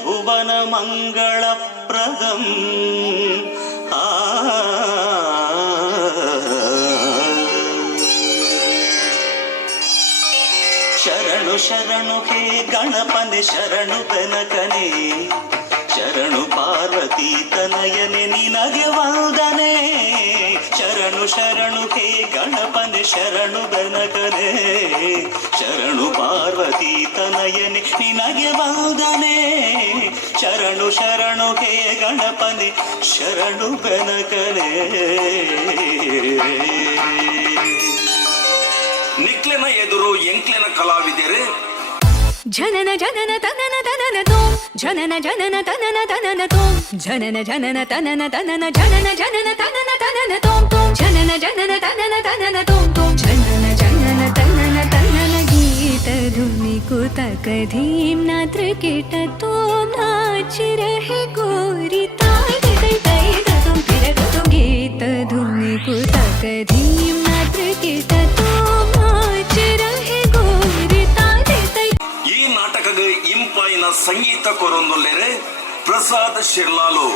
ಭುವನ ಮಂಗಳಪ್ರದಂ ಶರಣು ಶರಣು ಹೇ ಗಣಪನೆ ಶರಣು ಬೆನಕನೆ ಶರಣು ಪಾರ್ವತಿ ತನಯನೆ ನಿನಗೆ ವಂದನೆ ಶರಣು ಶರಣು ಹೇ ಗಣಪನೆ ಶರಣು ಬೆನಕನೆ ಶರಣು ಪಾರ್ವತಿ ತನಯನೆ ನಿನಗೆ ವಂದನೆ ಶರಣು ಶರಣು ಹೇ ಗಣಪನೆ ಶರಣು ಬೆನಕನೆ. ನಿಕ್ಲೆನ ಎದುರು ಎಂಕ್ಲೆನ ಕಲಾವಿದರೆ ಜನನ ಜನನ ತನನ ತನನ ತೋಂ ಜನನ ಜನನ ತನನ ತನನ ತೋಂ ಜನನ ಜನನ ತನನ ತನನ ಜನನ ಜನನ ತನನ ತನನ ತೋಂ ತೋಂ ಜನನ ಜನನ ತನನ ತನನ ತೋಂ ತೋಂ ಜನನ ಜನನ ತನನ ತನನ ಗೀತ ಧುನಿ ಕುತಕ धीम नात्र कीट तोम नाच रहे गोरी ताई तई तई तुम फिर तुम गीत धुनी कुतक धीम नात्र कीट तोम नाच रहे गोरी ताई तई. ಈ ನಾಟಕದ ಇಂಪಾಯಿನ ಸಂಗೀತ ಕೊರೊಂದೊಲ್ಲೆರೆ ಪ್ರಸಾದ್ ಶಿರ್ಲಾಲು,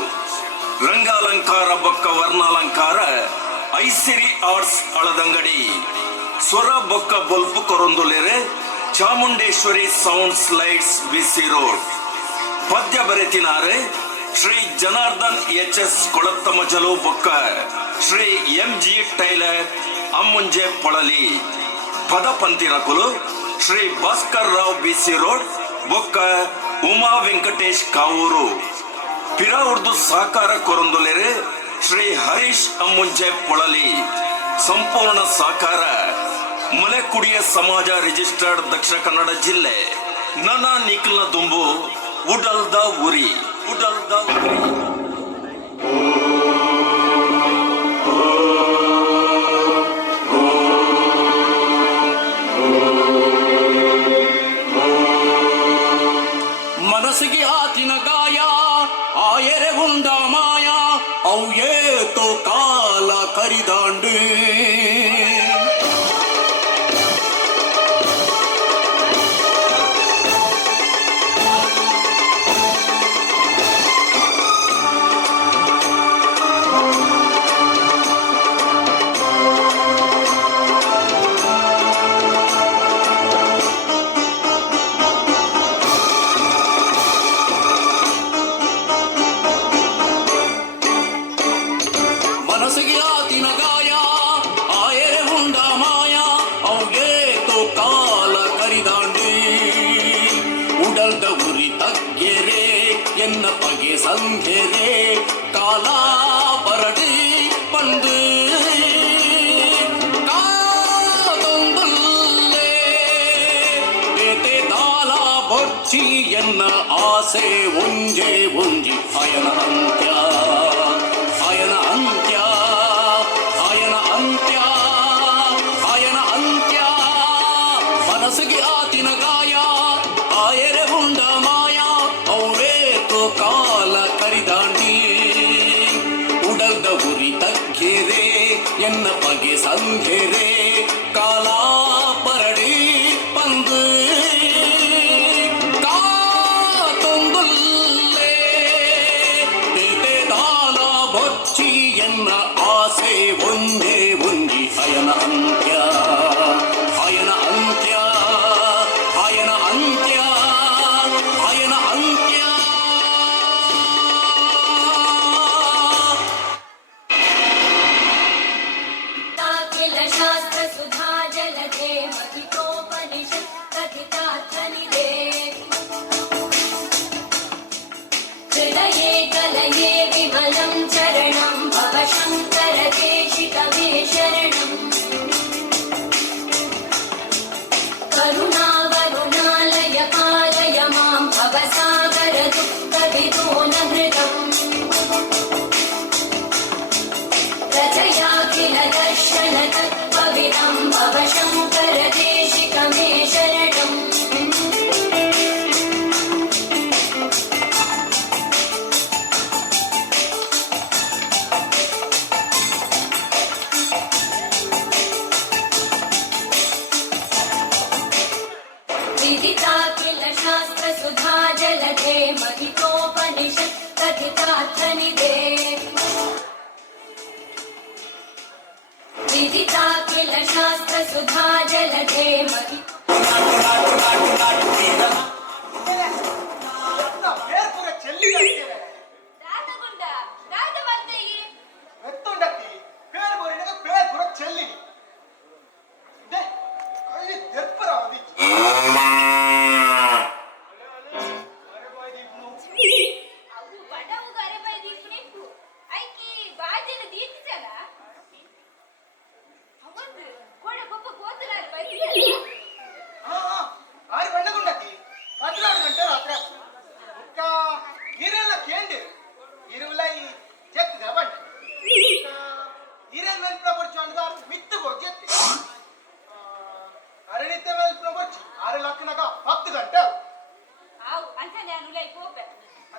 ರಂಗಾಲಂಕಾರ ಬೊಕ್ಕ ವರ್ಣಾಲಂಕಾರ ಐಸಿರಿ ಆರ್ಟ್ಸ್ ಅಳದಂಗಡಿ, ಸ್ವರ ಬೊಕ್ಕ ಬೊಲ್ಪು ಕೊರೊಂದೊಲ್ಲೆರೆ ಚಾಮುಂಡೇಶ್ವರಿ ಸೌಂಡ್ ಸ್ಲೈಡ್ಸ್ ಬಿಸಿ ರೋಡ್. ಪದ್ಯ ಬರೆತಿನಾರೆ ಶ್ರೀ ಜನಾರ್ದನ್ ಎಚ್.ಎಸ್. ಕೊಳತ್ತಮಜಲು ಬೊಕ್ಕ ಶ್ರೀ ಎಂ.ಜಿ. ಟೈಲರ್ ಅಮ್ಮುಂಜೆ ಪೊಳಲಿ. ಪದ ಪಂತಿನಕುಲು ಶ್ರೀ ಭಾಸ್ಕರ್ ರಾವ್ ಬಿಸಿ ರೋಡ್ ಬೊಕ್ಕ ಉಮಾ ವೆಂಕಟೇಶ್ ಕಾವೂರು. ಪಿರ ಉರ್ದು ಸಹಕಾರ ಕೊರೊಂದೊಲೆರೆ ಶ್ರೀ ಹರೀಶ್ ಅಮ್ಮುಂಜೆ ಪೊಳಲಿ. ಸಂಪೂರ್ಣ ಸಹಕಾರ ಮಲೆಕುಡಿಯ ಸಮಾಜ ರಿಜಿಸ್ಟರ್ಡ್ ದಕ್ಷಿಣ ಕನ್ನಡ ಜಿಲ್ಲೆ. ನನ ನಿಖಿಲ್ನ ದುಂಬು ಉಡಲ್ದ ಉರಿ ಉಡಲ್ದ ಉರಿ. ಮನಸ್ಸಿಗೆ ಆತಿನ ಗಾಯ ಆಯರೆ ಉಂಡ ಮಾಯ ಅವು ಏತೋ ಕಾಲ ಕರಿದಾಂಡು ಎನ್ನ ಬಗೆ ಸಂಘೆರೆ ಕಾಲ ಬರಡಿ ಬಂದು ಕಾದೊಂದಲ್ಲೇ ಬೇತೆ ದಾಲ ಬೊಚ್ಚಿ ಎನ್ನ ಆಸೆ ಒಂಜೆ ಒಂಜಿ ಅಯನ ಅಂತ್ಯ ಅಯನ ಅಂತ್ಯ ಅಯನ ಅಂತ್ಯ ಅಯನ ಅಂತ್ಯ. ಮನಸ್ಸಿಗೆ ಆತಿನ ಗಾಯ ಆಯರೆ ಉಂಡ ಮಾಯ ಕಾಲ ಕರಿದಾಂಡಿ ಉಡಲ್ದ ಉರಿ ತಗ್ಗೆರೆ ಎನ್ನ ಬಗೆ ಸಂಘೆರೆ ಕಾಲ ಬರಡಿ ಬಂದು ಕಾತೊಂದಲ್ಲೇ ಬೇತೆ ದಾಲ ಬೊಚ್ಚಿ ಎನ್ನ ಆಸೆ ಒಂದೇ ಒಂಜಿ ಅಯನ ಅಂತ್ಯ ಅಯನ ಅಂತ್ಯ ಅಯನ ಅಂತ್ಯ ಅಯನ ಅಂತ್ಯ. शास्त्र सुधा जलधे महि ವಿಧಿತಾರ್ಥನಿದೆ ವಿಧಿತಾಖಿಲ ಶಾಸ್ತ್ರ ಸುಧಾ ಜಲಧೇ ಮಹಿ ಬೇರ್ಪುರ ಚೆಲ್ಲಿ ರಾಧಗುಂಡ ರಾಧವರ್ತೆಯೇ ಎತ್ತೊಂಡತ್ತಿ ಬೇರ್ಪುರಿನ ಬೇರ್ಪುರ ಚೆಲ್ಲಿ ಇದೆ ಕೈ ತೆಪ್ಪರ ಅದಿ ಅವು ಬಡವು ಗರೆಬೈ ದೀಪನಿಪ್ಪು ಐಕಿ ಬಾಜನ ದೀತಿಜಲ ಅವತ್ತು ಕೋಡೆ ಗೊಬ್ಬ ಕೋತಲಾರ ಬೈದಿಲ್ಲ ಆರು ಬಣ್ಣಗುಂಡತಿ 16 ಗಂಟೆ ರಾತ್ರಿ ಒಕ್ಕ ಹಿರೇನ ಕೇಂದ್ರ ಇರುವಲೈ ಜತ್ ದಬಂಡ ಹಿರೇನ್ ವೆಲ್ ಪ್ರಪಂಚ ಅಂದ ಮಿತ್ತು ಗೊಜ್ಜೆತ್ತಿ ಅರಣಿತ ವೆಲ್ ಪ್ರಪಂಚ 6 ಲಕ್ಷನಗ 10 ಗಂಟೆ ಆವು ಅಂತ ನಾನು ಲೈ ಕೋಪೆ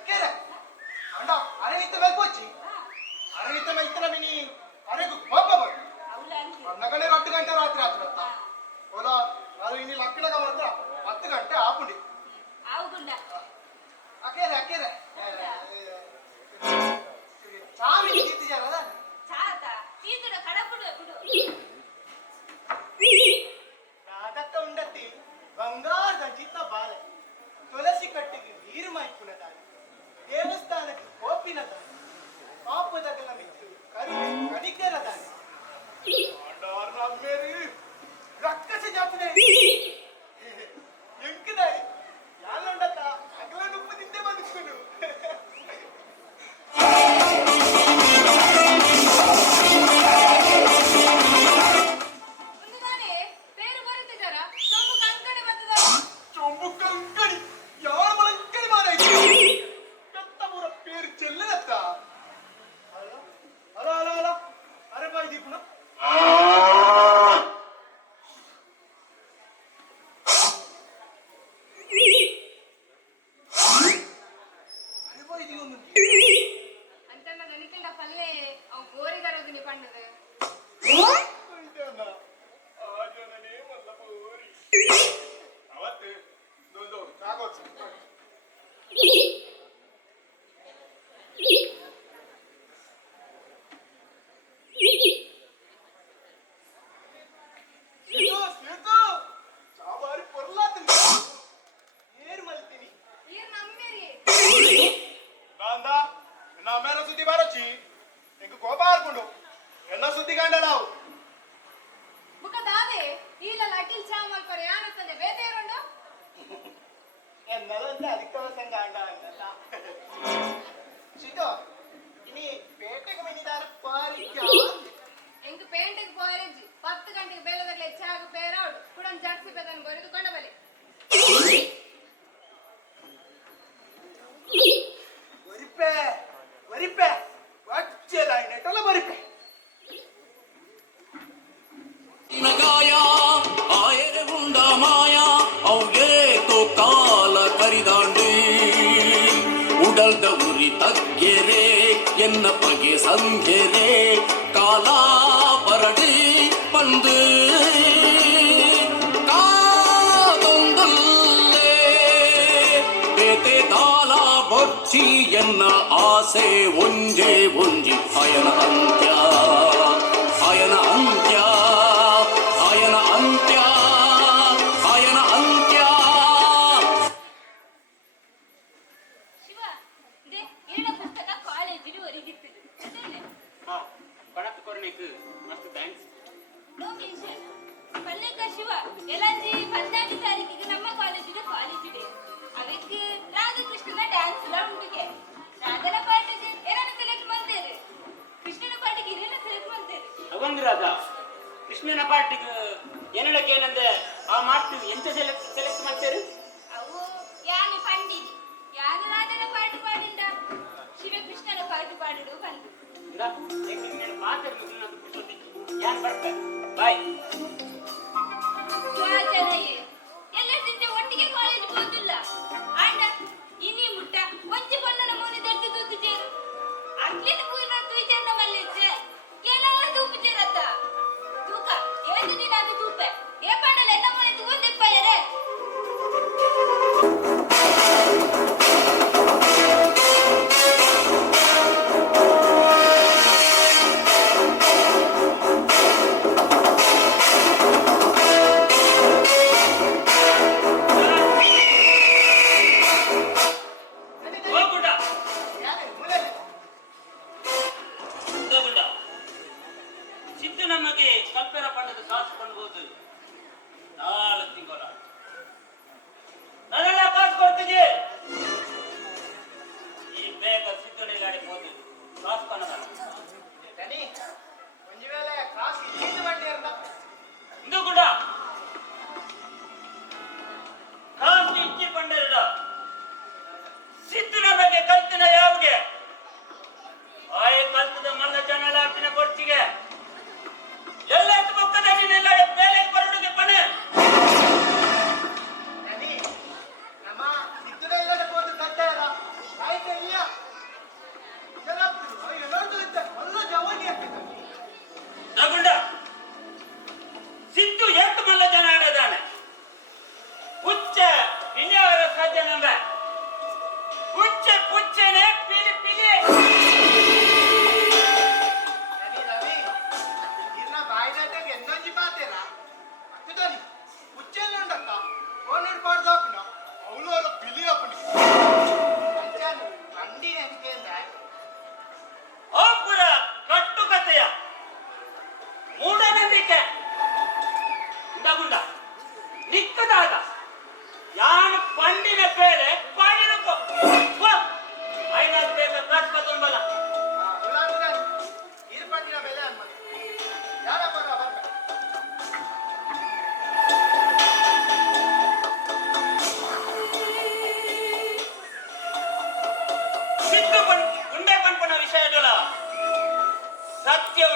ಅಕೇರ ಅಂಡ ಅರಣಿತ ವೆಲ್ ಪೋಚಿ ಅರಣಿತ ವೆಲ್ ತನ ಮಿನಿ ಅರೆಗು ಕೋಪ ಬರ್ ಅವಳ ಅಂತ ನಗಳೆ 2 ಗಂಟೆ ರಾತ್ರಿ ಆತ್ರ ಓಲ ಅದು ಇನಿ ಲಕ್ಕನಗ ಮಾತ್ರ 10 ಗಂಟೆ ಆಪುಂಡಿ ಆವು ಗುಂಡ ಅಕೇರೆ ಅಕೇರೆ ಚಾವಿ ಇದ್ದಿ ಜರದ ಚಾತ ತೀದುರ ಕಡಪುಡು ಬಿಡು ನಾಗತ್ತ ಉಂಡತಿ ಬಂಗಾರದ ಚಿತ್ತ ಬಾಲೆ ತುಳಸಿ ಕಟ್ಟಿಗೆ ನೀರು ಮಾಯ್ಪುನದಾನೆ ದೇವಸ್ಥಾನಕ್ಕೆ ಕೋಪಿನದಾನೆ ಪಾಪದಗಲ ಮಿತ್ತು ಕಣಿಕೆರದಾನೆ ಮೇರಿ ರಕ್ಕಸ ಜಾತ್ರೆ ಎಂಕದಾಯಿ ಯಾಲೊಂಡತ ಅಗಲ ನುಪ್ಪದಿಂದ ಬದುಕುನು ಮುಂದಾನೆ ಪೇರು ಬರುತ್ತಿದ್ದಾರ ಸೊಂಬು ಕಂಕಣೆ ಬಂದದ ಚೊಂಬು ಕಂಕಣಿ ಯಾವ ಮಳಂಕಣಿ ಮಾರಾಯ್ತು ಕತ್ತಮುರ ಪೇರು ಚೆಲ್ಲದತ್ತ ಅಲ್ಲ ಅಲ ಅಲ ಅಲ ಅರೆ ಬಾಯಿ ದೀಪುಣ ಅರೆ ಬಾಯಿ ದೀಪೊಂದು ಅಂತನ್ನ ನೆನಕೊಂಡ ಪಲ್ಲೆ ಅವ್ ಗೋರಿಗರದು ನಿ ಪಣ್ಣದು ಆಜನನೇ ಮಲ್ಲಪೂರಿ ಅವತ್ತು ದೊಂದು ಸಾಗೋತ್ಸವ ಸಾವಾರಿ ಪೊರ್ಲಾತೀನಿ ಏರ್ ಮಲ್ತೀನಿ ಈರ್ ನಮ್ಮೇರಿ ಬಾಂದ ನಾ ಮೇರ ಸುದ್ದಿ ಬಾರಚ್ಚಿ ಎಂಕು ಕೋಪ ಹಾರ್ಕೊಂಡು ಎಲ್ಲ ಸುದ್ದಿ ಗಂಡ ನಾವು ಮುಖ ದಾದೆ ಈಲ ಲಟಿಲ್ ಚಾಮಲ್ ಪರ ಯಾನತ್ತಂದೆ ಬೇತೆ ಇರೋಂಡು എന്നതല്ല അധികവസം കാണാനല്ല ശിതോ ഇനി പേട്ടക്ക് വേണ്ടിതാണ് പാറിക്കാം ಎಂಕ್ ಪೇಂಟಿಗೆ പോരഞ്ചി 10 ಗಂಟೆಗೆ ಬೇಲದರ್ಲೆ ಚಾಗು ಪೇರಾಡು ಕುಡನ್ ಜಾಕ್ಸಿ ಪೆದನ್ ಗೊರಿದು ಕೊಂಡಬಲೆ ഒരിപ്പേ ഒരിപ്പേ ഒച്ചതായിട്ടല്ല ഒരിപ്പേ ನಗಾಯ ಆಯರೆ ಉಂಡ ಮಾಯ ಅವ್ಗೆ ತೋ ಕಾಲ ಕರಿದಾಂಡಿ ಉಡಲ್ದ ಉರಿ ತಗ್ಗೆರೆ ಎನ್ನ ಪಗೆ ಸಂಗೆರೆ ಕಾಲ ಬರಡಿ ಬಂದು ಕಾದೊಂದಲ್ಲೇ ಬೇತೆ ದಾಲ ಬೊಚ್ಚಿ ಎನ್ನ ಆಸೆ ಒಂಜೆ ಒಂಜಿ ಅಯನ ಅಂತ್ಯ ಅಯನ ಅಂತ್ಯ ಅಯನ ಅಂತ್ಯ ಅಯನ ಅಂತ್ಯ ಶಿವ ಇದೆ ಏನ ಪುಸ್ತಕ ಕಾಲೇಜಿಲು ಒರಿದಿತ್ತು ಅದನ್ನೇ ಪಣತ್ ಕೊರ್ನಿಕ್ ಮಸ್ತ್ ಥ್ಯಾಂಕ್ಸ್ ನೋ ಮೆನ್ಷನ್ ಪಲ್ಲೆಕ ಶಿವ ಎಲ್ಲಂಜಿ 14 ತಾರೀಕಿಗೆ ನಮ್ಮ ಕಾಲೇಜಿಗೆ ಕಾಲೇಜ್ ಇದೆ ಅದಕ್ಕೆ ರಾಧಾಕೃಷ್ಣನ ಡ್ಯಾನ್ಸ್ ಎಲ್ಲ ಉಂಟುಗೆ ರಾಧನ ಪಾಟಿಗೆ ಏನನ್ನ ಸೆಲೆಕ್ಟ್ ಮಾಡ್ತಾರೆ ಕೃಷ್ಣನ ಪಾಟಿಗೆ ಏನನ್ನ ಸೆಲೆಕ್ಟ್ ಮಾಡ್ತಾರೆ ಅವಂದಿರಾದ ಕೃಷ್ಣನ ಪಾರ್ಟಿಗೆ ಏನಕ್ಕೆ ಏನಂದ್ರೆ ಆ ಮಾಡ್ತೀವಿ ಎಂತ ಸೆಲೆಕ್ಟ್ ಮಾಡ್ತೀರಿ ಅವು ಯಾನು ಪಂಡಿತಿ ಯಾನು ರಾಧನ ಪಾಟಿ ಪಾಡಿಂದ ಶಿವ ಕೃಷ್ಣನ ಪಾಟಿ ಪಾಡಿಡು ಬಂದು ಮಾತಾಡ್ಲಿಕ್ಕೆ ಯಾನ್ ಬರ್ತಾರೆ ಬಾಯ್ ಯಾಜನೆಯೇ ಎಲ್ಲ ತಿಂದೆ ಒಟ್ಟಿಗೆ ಕಾಲೇಜ್ ಹೋದಿಲ್ಲ ಆಂಡ ಇನ್ನಿ ಮುಟ್ಟ ಒಂಜಿ ಬಣ್ಣನ ಮೂನಿ ದರ್ದು ತೂತು ಚೇರು ಅಟ್ಲಿನ ಪೂರ್ಣ ತುಯ್ಚರ್ನ ಮಲ್ಲಿಚ್ಚೆ ಎಲ್ಲ ತೂಪು ಚೇರತ್ತ ತೂಕ ಏದು ದಿನ ಅದು ತೂಪೆ ಏ ಬಣ್ಣಲ ಎಲ್ಲ ಮೂನಿ ತೂಂದೆಪ್ಪ ಯರೆ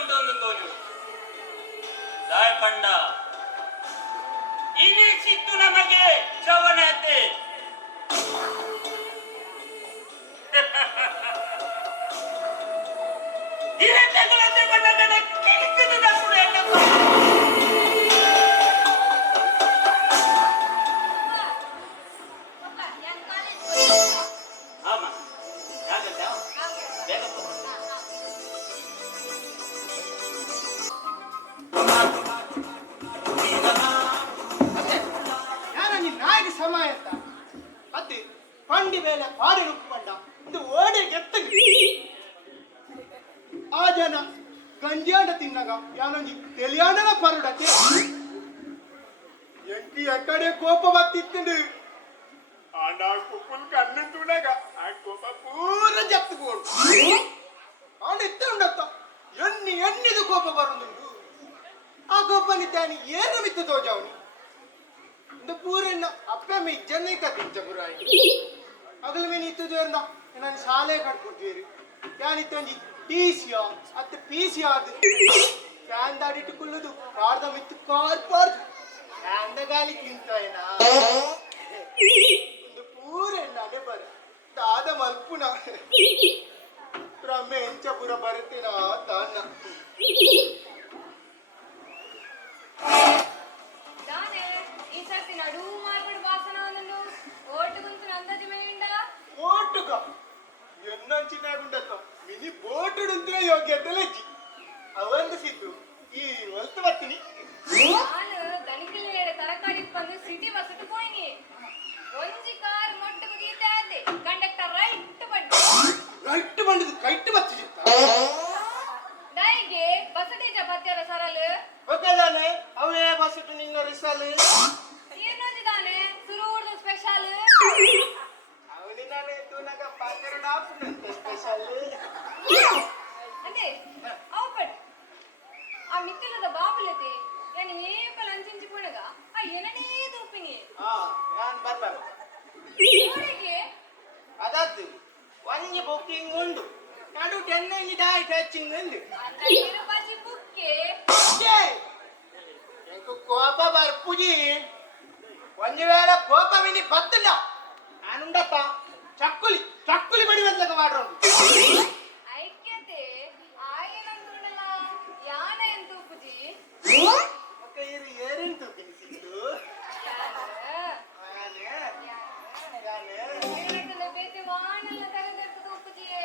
ಉಂಟು ತೋಜು ದಾಯಕಂಡ ಇಡೀ ಸಿಟ್ಟು ನಮಗೆ ಶ್ರವಣತೆ ಇರತಗಳಂತೆ ಬಣ್ಣಗಳ ಕಿಳಿಕಿದ ಕೂಡ ಆಮ ಜಾಗ್ರತೆ ಬೇಗ ನಾನು ನಿನ್ನ ನಾಯಿಗೆ ಸಮಯ ಅಂತ ಮತ್ತೆ ಪಂಡಿ ಮೇಲೆ ಪಾಡಿ ರುಕ್ಕುಕೊಂಡ ಇದು ಓಡಿ ಗೆತ್ತಗೆ ಆ ಜನ ಗಂಜಿಯಾಡ ತಿನ್ನಗ ಯಾನೊಂಜಿ ತೆಲಿಯಾಡನ ಪರುಡಕ್ಕೆ ಎಂಟಿ ಅಕ್ಕಡೆ ಕೋಪ ಬತ್ತಿತ್ತು ಆಂಡ ಕುಪ್ಪಲ್ ಕಣ್ಣು ತುಣಗ ಆ ಕೋಪ ಪೂರ ಜಪ್ತುಕೊಂಡು ಆಂಡ ಎತ್ತುಂಡತ್ತ ಎಣ್ಣಿದು ಕೋಪ ಬರುದುಂಟು ಆ ಕೋಪ ನಿದ್ದಾನೆ ಏನು ಮಿತ್ತು ತೋಜವನಿ ಇಂದು ಪೂರನ್ನ ಅಪ್ಪೆ ಮಿಜ್ಜನ್ನೇ ಕತ್ತಿಂಚ ಪುರಾಯಿ ಅಗಲ ಮೇಲೆ ಇತ್ತು ಜೋರ್ದ ನಾನು ಶಾಲೆ ಕಟ್ಕೊಡ್ತೀರಿ ಯಾನಿತ್ತೊಂಜಿ ಟಿಸಿಯ ಅತ್ತೆ ಪಿಸಿಯ ಅದು ಫ್ಯಾನ್ ದಾಡಿಟ್ಟುಕೊಳ್ಳುದು ಕಾರ್ದ ಮಿತ್ತು ಕಾರ್ಪಾರ್ದು ಫ್ಯಾನ್ದ ಗಾಲಿ ತಿಂತಾಯಿನ ಇಂದು ಪೂರನ್ನ ಅಲೆ ಬರ ದಾದ ಮಲ್ಪುನ ರಮ್ಮೆ ಎಂಚ ಪುರ ಬರುತ್ತೀನ ತಾನ దానే ఈసారి నడువు మార్పడి వాసనను ఓటు గుంతున అందది వేయండా ಓಟುಗ ಎನ್ನಂಚಿನಾಗುಂಡಕ್ಕ ಮಿನಿ ಬೋಟುಡುಂತಿನ ಯೋಗ್ಯತೆ ಲೆಜ್ಜಿ ಅವಂದು ಸಿದ್ದು ಈ ಹೊಲ್ತು ಬತ್ತೀನಿ ನಾನು ದಣಿಕಲ್ಲೇಡ ತರಕಾರಿ ಬಂದು ಸಿಟಿ ಬಸ್ಸು పోయిని ಒಂಜಿ ಕಾರ್ ಮೊಟ್ಟకు ಗೀತಾದೆ ಕಂಡಕ್ಟರ್ ರೈಟ್ ಬಡ್ಡಿ ರೈಟ್ ಬಂದಿದ್ದು ಕೈಟ್ ಬತ್ತಿ ಡೈಗೆ ಬಸಟೇಜ ಪತ್ಯರ ಸರಲ್ ಗೊತ್ತದಾನೆ ಅವೇ ಬಸ್ಸು ನಿನ್ನ ರಿಸಲ್ ಏನೊಂದಿದಾನೆ ಸುರುವುದು ಸ್ಪೆಷಲ್ ಅವನಿನಾನೆ ತೂನಗ ಪಾತ್ರೆಡ ಆಪುನಂತೆ ಸ್ಪೆಷಲ್ అంటే అవుపడ్ ఆ మిత్తులದ బాబులతే నేను ఏపల అంచించిపోనగా ఆ ఎననే దూపిని ಹಾ ನಾನು ಬರ್ಬಾರ ಊರಿಗೆ ಅದದ್ದು ಒಂಜಿ ಬುಕ್ಕಿಂಗ್ ಉಂಡು ನಡು ಟೆನ್ನಂಜಿ ಡಾಯ್ ಟಚಿಂಗ್ ಉಂಡು ಅಂತ ನೀರು ಬಾಜಿ ಬುಕ್ಕೆ ಎಂಕು ಕೋಪ ಬರ್ಪುಜಿ ಒಂದು ವೇಳೆ ಕೋಪ ವಿನಿ ಬತ್ತಿಲ್ಲ ನಾನುಂಡಪ್ಪ ಚಕ್ಕುಲಿ ಬಡಿ ಬದ್ಲಕ ಮಾಡ್ರೋದು ಐಕ್ಯತೆ ಆಯನಂದುಂಡಲ ಯಾನ ಎಂತು ಪುಜಿ ಮತ್ತೆ ಇರು ಏರೆಂಟು ತಿನ್ಸಿದ್ದು ಏನಂತಂದ್ರೆ ಬೇತೆ ವಾನೆಲ್ಲ ತಗದೆರ್ತದ ಉಪ್ಪುಜಿಯೇ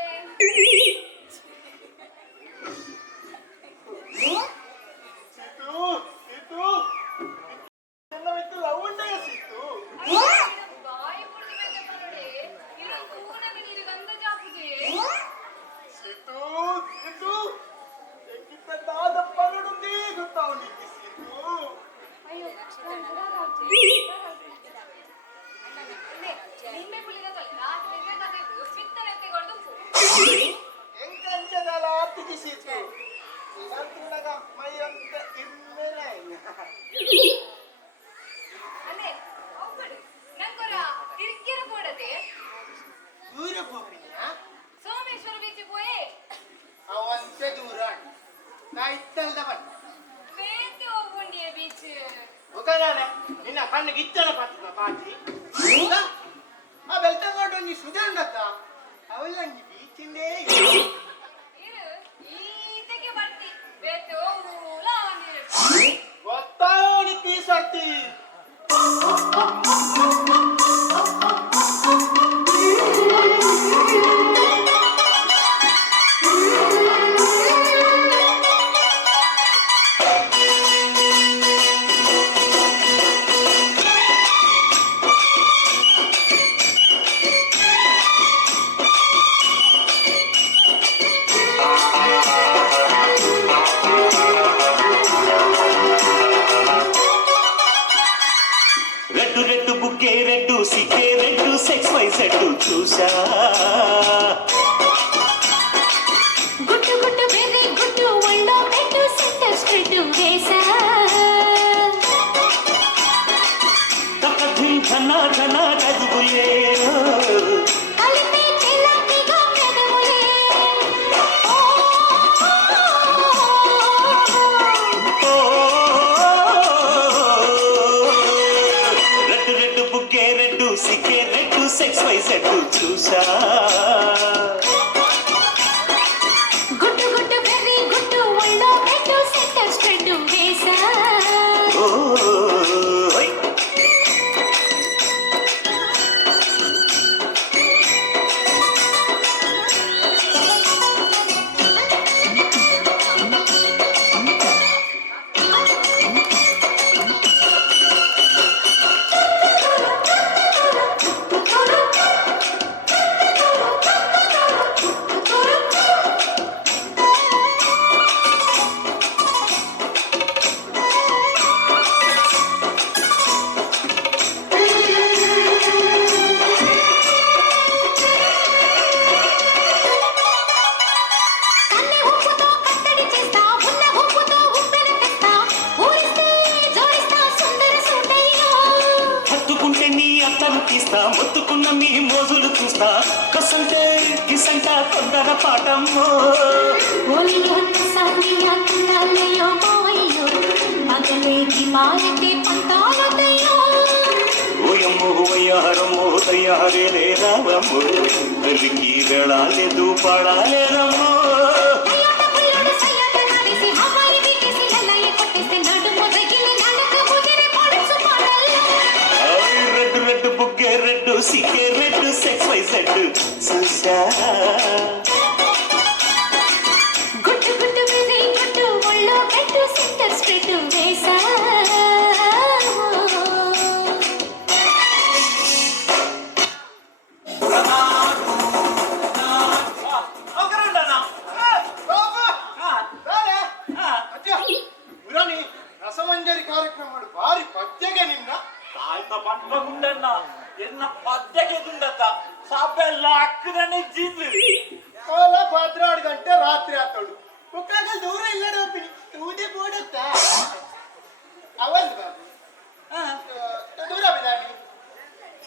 ಸಿದ್ದು ಎಲ್ಲವಿತ್ತು ಲವಂಡಗ ಸಿದ್ದು ಬಾಯಿ ಪುಟ್ಟಿ ಮೇಲೆ ಬರಡೆ ಇಲ್ಲ ತೂನಗ ನೀರು ಗಂಧ ಜಾಪುಜಿ ಸಿದ್ದು ಎಂಕಿದ್ದಾದ ಪರಡುಂದೇ ಗೊತ್ತಾವ ನಿಂಗೆ ಸಿದ್ದು ಅಯ್ಯೋ ನಿಂಬೆ ಪುಳಿದ ಕಲೆ ರಾತ್ರಿ ಬೇಕಾದದ್ದು ಚಿತ್ತನೆ ತೆಗೊಳ್ದು ಎಂಕಂಚದಲ್ಲ ತಿಗಿಸಿತ್ತು ನಂತುಳಗ ಮೈ ಅಂತ ಇನ್ಮೇಲೆ ಅದೇ ಹೋಗ್ಬೇಡಿ ನಂಗೊರ ತಿರ್ಕಿರ ಕೊಡದೆ ದೂರ ಹೋಗ್ತೀನಿ ಸೋಮೇಶ್ವರ ಬೀಚ್ ಪೋಯೆ ಅವಂತೆ ದೂರ ಕಾಯ್ತಲ್ದ ಬಣ್ಣ ಬೇತೆ ಹೋಗ್ಕೊಂಡಿಯ ಬೀಚ್ ಹೋಗದಾನೆ ನಿನ್ನ ಕಣ್ಣಿಗೆ ಇಚ್ಚನ ಪಾತ್ರ ಪಾಟಿ ಆ ಬೆಳ್ತಂಗೋಡು ನೀ ಸುಜಂಡತ್ತ ಅವೆಲ್ಲ ನೀ ಬೀಚಿಂದೇ ಇರು ಈತೆಗೆ ಬರ್ತಿ ಬೇತೆ ಹೋಗುಲ ಒಂದಿರು ಗೊತ್ತಾವೋ ನೀ ತೀಸರ್ತಿ రెడ్డు బుక్కే రెడ్డు సిక్కే రెడ్డు సెక్స్ వై సెడ్డు చూసా గుట్టు గుట్టు బెర్రీ గుట్టు ఒళ్ళో పెట్టు సెంటర్ స్ప్రెడ్ వేసా తపధిం ఘన ఘన గదుగులే కలిపే తెల్లటిగా పెదవులే XYZ చూసా గుట్టు గుట్టు వెర్రి గుట్టు ఒళ్ళో పెట్టు సెంటర్ స్ట్రెడ్ వేసా ఓయ్ కన్నె ఉప్పుతో కట్టడి చేస్తా ఉన్న ఉప్పుతో ఉప్పెన తెస్తా ఊరిస్తే జోడిస్తా సుందర సుందయ్యో హత్తుకుంటే నీ అత్తను తీస్తా మొత్తుకున్న మీ మోజులు చూస్తా కసంటే కిసంట తొందర పాటమ్మో ఓలిలో సానియా కిన్నాలయ్యో పోవయ్యో మగలే దిమాలకే పంతాలదయ్యో ఓయమ్మో వయ్యారమ్మో తయ్యారే రావమ్మో తల్లికి వెళ్ళాలేదు పాడాలేదమ్మో అయ్యాట పుల్లుడు సయ్యాట నాడేసి హవాయి వీకేసి లల్లయ్య కొట్టేస్తే నడుము తగిలి నడక ముగిరి పడుచు పాడల్లో రెడ్ రెడ్ బుగ్గే రెడ్ సిక్కే రెడ్ XYZ చూసా గుట్టు గుట్టు వెర్రి గుట్టు ఒళ్ళో పెట్టు సెంటర్ స్ట్రెడ్ వేసా ರಸಮಂಜರಿ ಕಾರ್ಯಕ್ರಮ ಭಾರಿ ಪದ್ಯಗೆ ನಿನ್ನ ಆಯ್ತ ಪಂಪಗುಂಡನ್ನ ಎನ್ನ ಪದ್ಯಗೆದುಂಡತ ಸಾಪೆಲ್ಲ ಅಕ್ಕದನೆ ಜಿಂದು ಕೋಲ 12 ಗಂಟೆ ರಾತ್ರಿ ಆತೋಡು ಕುಕ್ಕಾಗಲ್ ದೂರ ಇಲ್ಲಡೆ ಹೋಗ್ತೀನಿ ತೂದೆ ಬೋಡತ್ತ ಅವಲ್ ಬಾಬು ದೂರ ಬಿದಾನಿ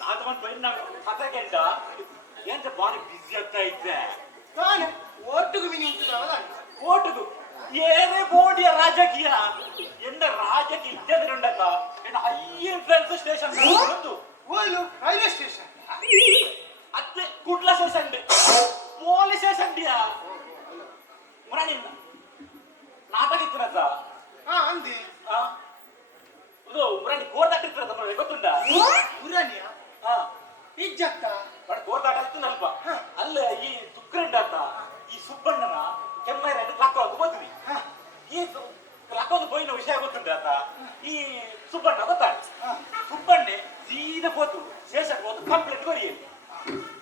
ಸಾಧವನ್ ಪೈನ ಕಥೆಗೆಂಡ ಎಂತ ಬಾರಿ ಬಿಸಿ ಆಗ್ತಾ ಇದ್ದೆ ನಾನು ಒಟ್ಟಿಗೆ ನಿಂತಿದ್ದಾವಲ್ಲ ಓಟುದು ಏನೇ ಬೋಡಿಯ ರಾಜಕೀಯ ಎಂದ ರಾಜಕೀಯ ಇದ್ದದ್ರುಂಡಕ ಎನ್ನ ಹೈ ಇನ್ಫ್ಲುಯೆನ್ಸ್ ಸ್ಟೇಷನ್ ಬಂದು ಓಲು ರೈಲ್ವೆ ಸ್ಟೇಷನ್ ಅತ್ತೆ ಕುಡ್ಲ ಸ್ಟೇಷನ್ ಪೊಲೀಸ್ ಸ್ಟೇಷನ್ ಡಿಯಾ ಮುರಾಣಿಂದ ನಾಟಕ ಇತ್ತಿರತ್ತ ಹಾ ಅಂದಿ ಇದು ಮುರಾಣಿ ಕೋರ್ದಾಟ ಇತ್ತಿರತ್ತ ನೋಡಿ ಗೊತ್ತುಂಡ ಪುರಾಣಿಯ ಹಾ ಇಜ್ಜತ್ತ ಬಟ್ ಕೋರ್ದಾಟ ಇತ್ತು ನಲ್ಪ ಅಲ್ಲ ಈ ತುಕ್ರಂಡಾತ ಈ ಸುಬ್ಬಣ್ಣನ ಕೆಮ್ಮೈರ ಲಕ್ಕವನ್ನು ಬಂದ್ವಿ ಈ ಲಕ್ಕವನ್ನು ಪೋಯಿನ ವಿಷಯ ಗೊತ್ತುಂಟಾತ ಈ ಸುಬ್ಬಣ್ಣ ಗೊತ್ತಾಗ ಸುಬ್ಬಣ್ಣೆ ಸೀದಾ ಹೋತು ಸ್ಟೇಷನ್ ಹೋತು ಕಂಪ್ಲೇಂಟ್ ಕೊರಿಯಲ್ಲಿ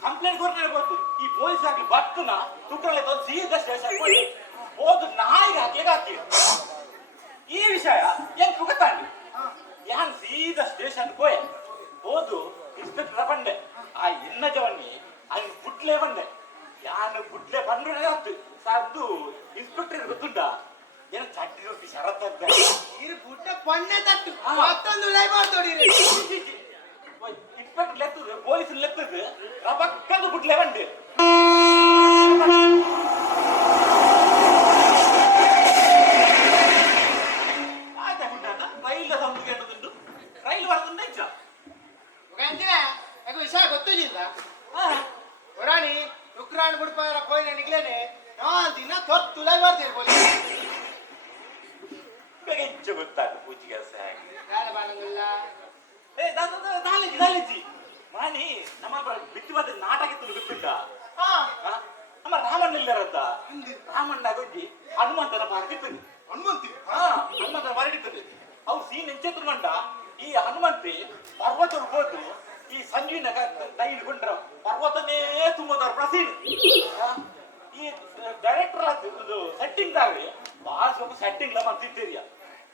ಕಂಪ್ಲೇಂಟ್ ಕೊರೇ ಗೊತ್ತು ಈ ಪೊಲೀಸ್ ಆಗ್ಲಿ ಬರ್ತನ ತುಕ್ರಳೆ ತಂದು ಸೀದಾ ಸ್ಟೇಷನ್ ಕೊಡಿ ಹೋದು ನಾಯಿಗೆ ಹಾಕಿ ಈ ವಿಷಯ ಏನ್ ಗೊತ್ತಾಗ್ಲಿ ಯಾನ್ ಸೀದಾ ಸ್ಟೇಷನ್ ಹೋಯ ಹೋದು ಇನ್ಸ್ಪೆಕ್ಟರ್ ಬಂದೆ ಆ ಇನ್ನಜವನ್ನಿ ಅಲ್ಲಿ ಬುಡ್ಲೆ ಬಂದೆ ಯಾನು ಬುಡ್ಲೆ ಬಂದು ಹೊತ್ತು ಸಾರ್ದು ಇನ್ಸ್ಪೆಕ್ಟರ್ ಗೊತ್ತುಂಟ ಏನು ಚಟ್ಟಿ ರೊಟ್ಟಿ ಶರತ್ ಅಂತ ಇರು ಬುಟ್ಟ ಪಣ್ಣೆ ತಟ್ಟು ಮತ್ತೊಂದು ಲೈ ಮಾಡ್ತೋಡಿರಿ ಇನ್ಸ್ಪೆಕ್ಟರ್ ಲೆತ್ತದು ಪೊಲೀಸ್ ಲೆತ್ತದು ರಬಕ್ಕಂದು ಬುಡ್ಲೆ ಬಂದೆ ಆಯ್ತಾ ಗುಂಡಣ್ಣ ರೈಲ್ ಸಂಬಂಧಿಗೆ ಎನ್ನುದುಂಟು ರೈಲು ಬರದುಂಡ ಇಚ್ಚ ಗಂಜಿನ ಅದು ವಿಷಯ ಗೊತ್ತಿಲ್ಲ ಪುರಾಣಿ ಶುಕ್ರಾಣ ಬುಡ್ಪಾರ ಕೋಯಿನ ನಿಗ್ಲೇನೆ ನಾ ದಿನ ತೊತ್ತು ಲೈ ಮಾಡ್ತೀರಿ ಪೊಲೀಸ್ ಬೇಗ ಇಚ್ಚ ಗೊತ್ತಾಗ ಪೂಜೆಗೆ ಸಾಗಿ ಯಾರ ಬಾಳಂಗಿಲ್ಲ ನಾಲೆಜಿ ಮಾನಿ ನಮ್ಮ ಬಿಟ್ಟು ಬಂದ ನಾಟಕ ಇತ್ತು ಗೊತ್ತಿಲ್ಲ ಹಾ ನಮ್ಮ ರಾಮಣ್ಣ ಇಲ್ಲರದ್ದ ರಾಮಣ್ಣ ಗೊಜ್ಜಿ ಹನುಮಂತನ ಬಾರದಿರ್ತದೆ ಹನುಮಂತಿ ಹನುಮಂತನ ಬಾರದಿರ್ತದೆ ಅವು ಸೀನ್ ಎಂಚೆತ್ತು ಮಂಡ ಈ ಹನುಮಂತಿ ಪರ್ವತ ಹೋದು ಈ ಸಂಜೀವಿನ ದೈಡ್ ಕೊಂಡ್ರ ಪರ್ವತನೇ ತುಂಬುದಾರ ಪ್ರಸೀನ್ ಈ ಡೈರೆಕ್ಟರ್ ಅದು ಸೆಟ್ಟಿಂಗ್ ದಾಗಿ ಭಾಳ ಸ್ವಲ್ಪ ಸೆಟ್ಟಿಂಗ್ ಮಂತಿದ್ದೀರಿಯ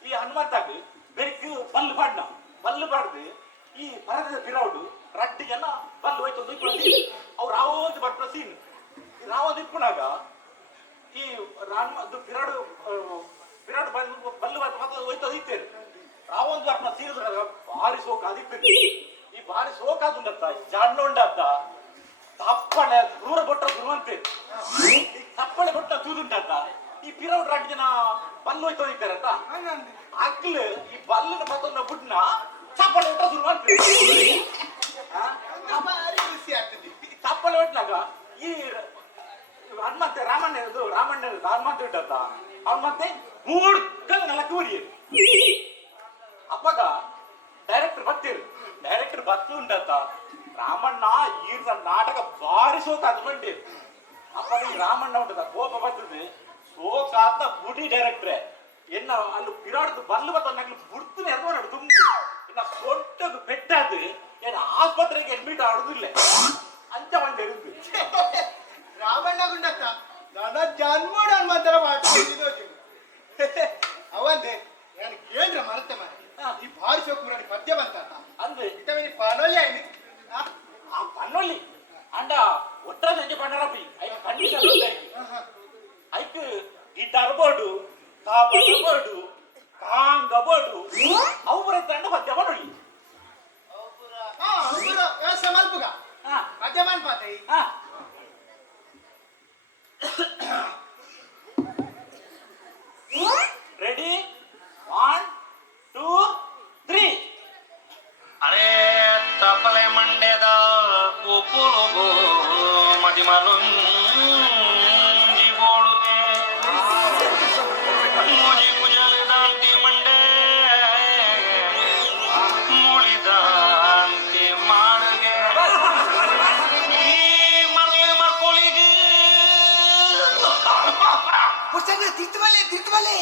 ಈ ಹನುಮಂತಾಗಿ ಬೆರಿಕು ಬಲ್ಲು ಬಾಡ್ದು ಈ ಪರದದ ಪಿರೌಡು ರಡ್ಡಿಗೆಲ್ಲ ಬಲ್ಲು ಹೋಯ್ತು ಅವ್ರು ರಾವೋದು ಬರ್ತ ಸೀನ್ ರಾವೋದು ಇಪ್ಪುನಾಗ ಈ ಅದು ಪಿರಾಡು ಬಲ್ಲು ಹೋಯ್ತು ಇತ್ತೇನೆ ರಾವೊಂದು ಬರ್ತ ಸೀರಿದಾಗ ಭಾರಿ ಸೋಕ ಅದಿತ್ತು ಈ ಭಾರಿ ಸೋಕ ಅದುಂಡತ್ತ ಜಾಣ್ಣೊಂಡತ್ತ ತಪ್ಪಳೆ ದೂರ ಬೊಟ್ಟ ದುರುವಂತೆ ತಪ್ಪಳೆ ಬೊಟ್ಟ ತೂದುಂಡತ್ತ ಈ ಪಿರೌಡ್ ರಾಜ್ಯನ ಬಲ್ಲು ಹೋಯ್ತು ಇದ್ದಾರತ್ತ ಅಕ್ಲು ಈ ಬಲ್ಲನ ಪತ್ತೊಂದ ಬುಡ್ನ ಚಪ್ಪಳೆ ಊಟ ಶುರು ಮಾಡ್ತೀವಿ ಭಾರಿ ಖುಷಿ ಆಗ್ತದೆ. ತಪ್ಪಲೆ ಒಟ್ನಾಗ ಈ ಹನುಮಂತೆ ಹನುಮಂತ ಇಟ್ಟತ್ತ ಅವ್ನು ಮತ್ತೆ ಮೂಡ್ಕಲ್ ನೆಲಕ್ಕೆ ಉರಿಯರು ಅಪ್ಪಗ ಡೈರೆಕ್ಟರ್ ಬತ್ತು ಉಂಡತ್ತ ರಾಮಣ್ಣ ಈ ನಾಟಕ ಭಾರಿ ಸೋಕ ಅದು ಮಂಡಿ ಅಪ್ಪಗ ಈ ರಾಮಣ್ಣ ಉಂಟದ ಕೋಪ ಬರ್ತದೆ ಸೋಕ ಅಂತ ಬುಡಿ ಡೈರೆಕ್ಟ್ರೆ ಎನ್ನ ಅಲ್ಲಿ ಪಿರಾಡ್ದು ಬರ್ಲು ಬತ್ತಲ್ಲಿ ಬುಡ್ತನೆ ಎರ್ದು ತುಂಬ ಇನ್ನ ಸೊಟ್ಟದು ಪೆಟ್ಟಾದು ಏನು ಆಸ್ಪತ್ರೆಗೆ ಅಡ್ಮಿಟ್ ಆಡುದಿಲ್ಲ ಅಂತ ಒಂದು ಇருந்து ರಾಮಣ್ಣ ಗುಂಡತ್ತ ನನ್ನ ಜನ್ಮೋಡ ಹನುಮಂತರ ಮಾಡ್ತಿದ್ದು ಅವಂದೆ ನಾನು ಕೇಂದ್ರ ಮರತೆ ಮಾಡಿ ಈ ಭಾರಿ ಸೋಕು ನನಗೆ ಪದ್ಯ ಬಂತ ಅಂದ್ರೆ ವಿಟಮಿನ್ ಪನೋಲಿ ಆಯ್ತು ಆ ಪನ್ನೊಳ್ಳಿ ಅಂಡ ಒಟ್ಟಾದ ಹೆಂಗೆ ಪಣ್ಣರಪ್ಪಿ ಐಕ್ ಕಂಡೀಷನ್ ಐಕ್ ಗಿಟಾರ್ ಬೋರ್ಡು ಕಾಬಲ್ ಬೋರ್ಡು ಕಾಂಗ ಬೋರ್ಡು ಅವು ಬರುತ್ತೆ ಅಂಡ ಪದ್ಯ ಪನ್ನೊಳ್ಳಿ ವ್ಯವಸ್ಥೆ ಮಲ್ಪುಗ ಪದ್ಯ ಮನ್ಪಾತೆ ರೆಡಿ 1 2 3 ಅರೆ ತಪ್ಪಲೆ ಮಂಡ್ಯದ ಉಪ್ಪುಳುಗೋ ಮಡಿಮಲೊಂಜಿ ಬೋಳುಗೆ ಮುಜಿ ಕುಜಲ್ ದಾಂತಿ ಮಂಡೆ ಮುಳಿದಾಂತಿ ಮಾಡುಗೆ ಈ ಮರ್ಲೆ ಮರ್ಕೊಳಿಗೆ ತಿರ್ತಬಲೆ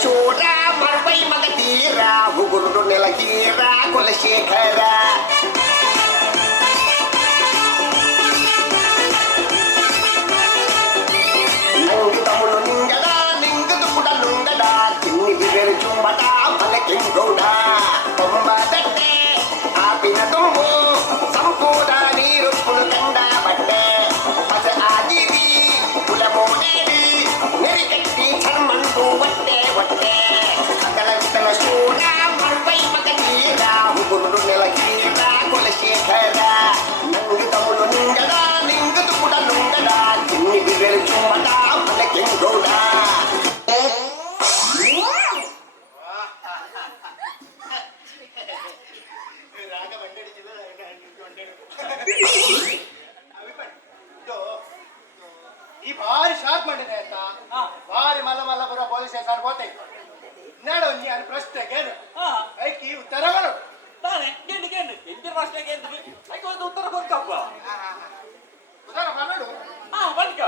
ಶೂರ ಮರ್ವೈ ಮಗತೀರ ಹುಗುರು ನೆಲಗೀರ ಕುಲಶೇಖರ ನಂಗೆ ತಮಿಳು ನಿಂಗಡ ನಿಂಗದು ಕೂಡ ನುಂಗಡ ತಿನ್ನಿ ಬಿಗರು ಚುಂಬಟ ಫಲ ಕೆಂಗೌಡ ತೊಂಬದಟ್ಟೆ ಆಪಿನ ತುಂಬು ಸಂಪೂರ್ಣ ನೀರು ಕುಳ್ಕಂಡ ಬಟ್ಟೆ ಪದ ಆದಿರಿ ಕುಲ ಮೋನೇರಿ ನೆರಿಕಟ್ಟಿ ಚರ್ಮಂಟು ಹೊಟ್ಟೆ ಹೊಟ್ಟೆ ಅಗಲ ವಿತಲ ಶೂರ ಮರ್ವೈ ಮಗನೀರ ಹುಗುರು ನೆಲಗೀರ ಕುಲಶೇಖರ ನಂಗೆ ತಮಿಳು ನಿಂಗಡ ನಿಂಗದು ಕೂಡ ನುಂಗಡ ತಿನ್ನಿ ಬಿಗರು ಚುಂಬಟ ಫಲ ಕೆಂಗೌಡ ರಾಗ ಬಂಡಡಿಸಿದ ಈ ಭಾರಿ ಶಾರ್ಪ್ ಮಾಡಿದೆ ಆಯ್ತಾ ಭಾರಿ ಮಲ್ಲಪುರ ಪೊಲೀಸ್ ಸ್ಟೇಷನ್ ಹೋತೆ ನಾಡು ನೀ ಅಲ್ಲಿ ಪ್ರಶ್ನೆ ಕೇಳು ಐಕಿ ಉತ್ತರ ಮಾಡು ತಾನೆ ಕೇಳಿ ಎಂಜಿನ ಭಾಷೆಗೆ ಐಕೆ ಒಂದು ಉತ್ತರ ಕೊಡ್ಕಪ್ಪ ಉತ್ತರ ಮಾಡು ಬನ್ಕ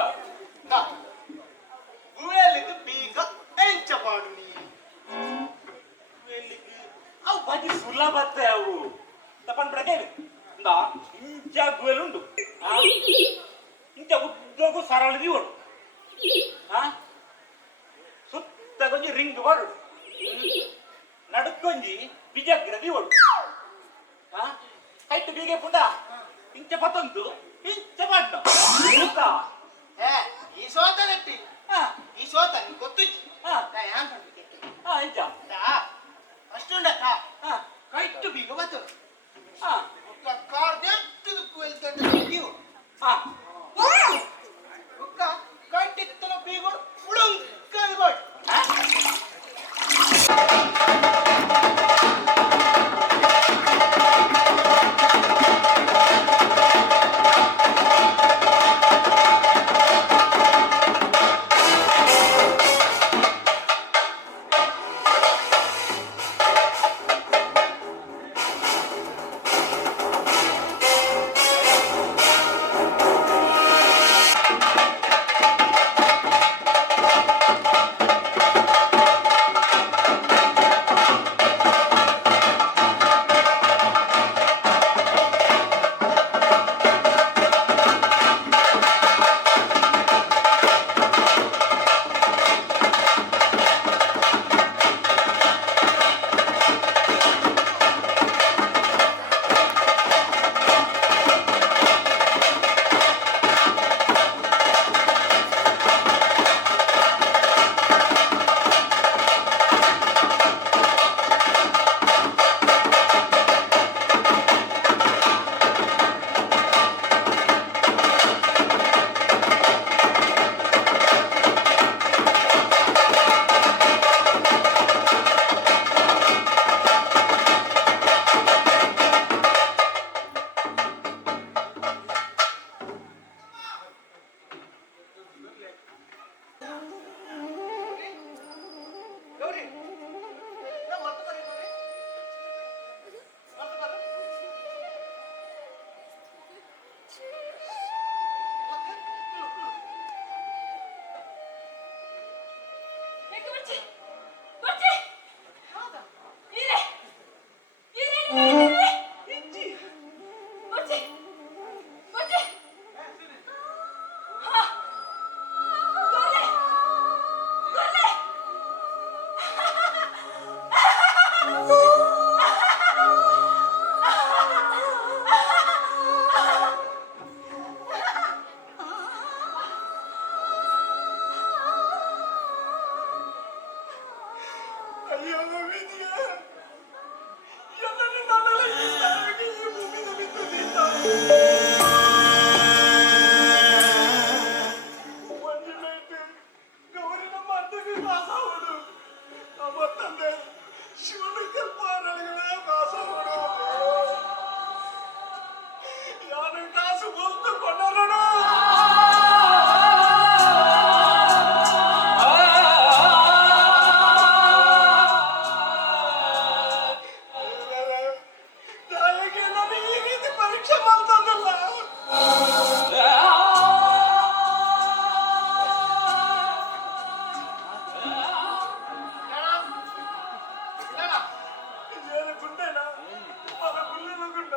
ಗುಳಿಯಲ್ಲಿದ್ದು ಬೀಗ ಎಂಚಪಾಡು ನೀ ಅವು ಬಜಿ ಸುಲಭತ್ತೆ ಅವು ತಪ್ಪನ್ ಪ್ರಕೇನು ಇಂಚ ಗುವೆಲುಂಡು ಇಂಚ ಉದ್ದಗೂ ಸರಳದಿ ಓಡು ಸುತ್ತ ಕೊಂಚ ರಿಂಗ್ ಓಡು ನಡುಕೊಂಜಿ ಬಿಜಗ್ರದಿ ಓಡು ಹೈಟ್ ಬೀಗೆ ಪುಂಡ ಇಂಚ ಪತ್ತೊಂದು ಇಂಚ ಪಡ್ಡ ಈ ಸೋತ ನೆಟ್ಟಿ ಈ ಸೋತ ನೀ ಗೊತ್ತು ಇಂಚ ಅಷ್ಟುಂಡಕ್ಕ ಕೈಟ್ಟು ಬೀಗ ಬರ್ತದೆ ಕಾರ್ದೆಟ್ಟು ನೀವು ಕಟ್ಟಿತ್ತಲ ಬೀಗ ಉಳುಂಕಲ್ ಬಾಯ್ ಅಯ್ಯೋ ವಿಧಿಯ ಎಲ್ಲರೂ ನನ್ನೆಲ್ಲ ಈ ತಾಯಿಗೆ ಈ ಭೂಮಿನ ಬಿದ್ದಿದ್ದಾನೆ. ಒಂದು ನೈಟ್ ಗೌರಿನ ಮದ್ದಗೆ ಕಾಸಾವಡು ನಮ್ಮ ತಂದೆ ಶಿವನ ಕಲ್ಪಾರಗಳೇ ಕಾಸಾವಡು ಯಾರು ಕಾಸು ಬಂದು ಕೊಂಡರಣ. ತಾಯಿಗೆ ನಾನು ಈ ರೀತಿ ಪರೀಕ್ಷೆ ಮಾಡ್ತದಲ್ಲ. ಏನು ಗುಂಡೇನಾ ಮಗ ಗುಳ್ಳಿನ ಗುಂಡ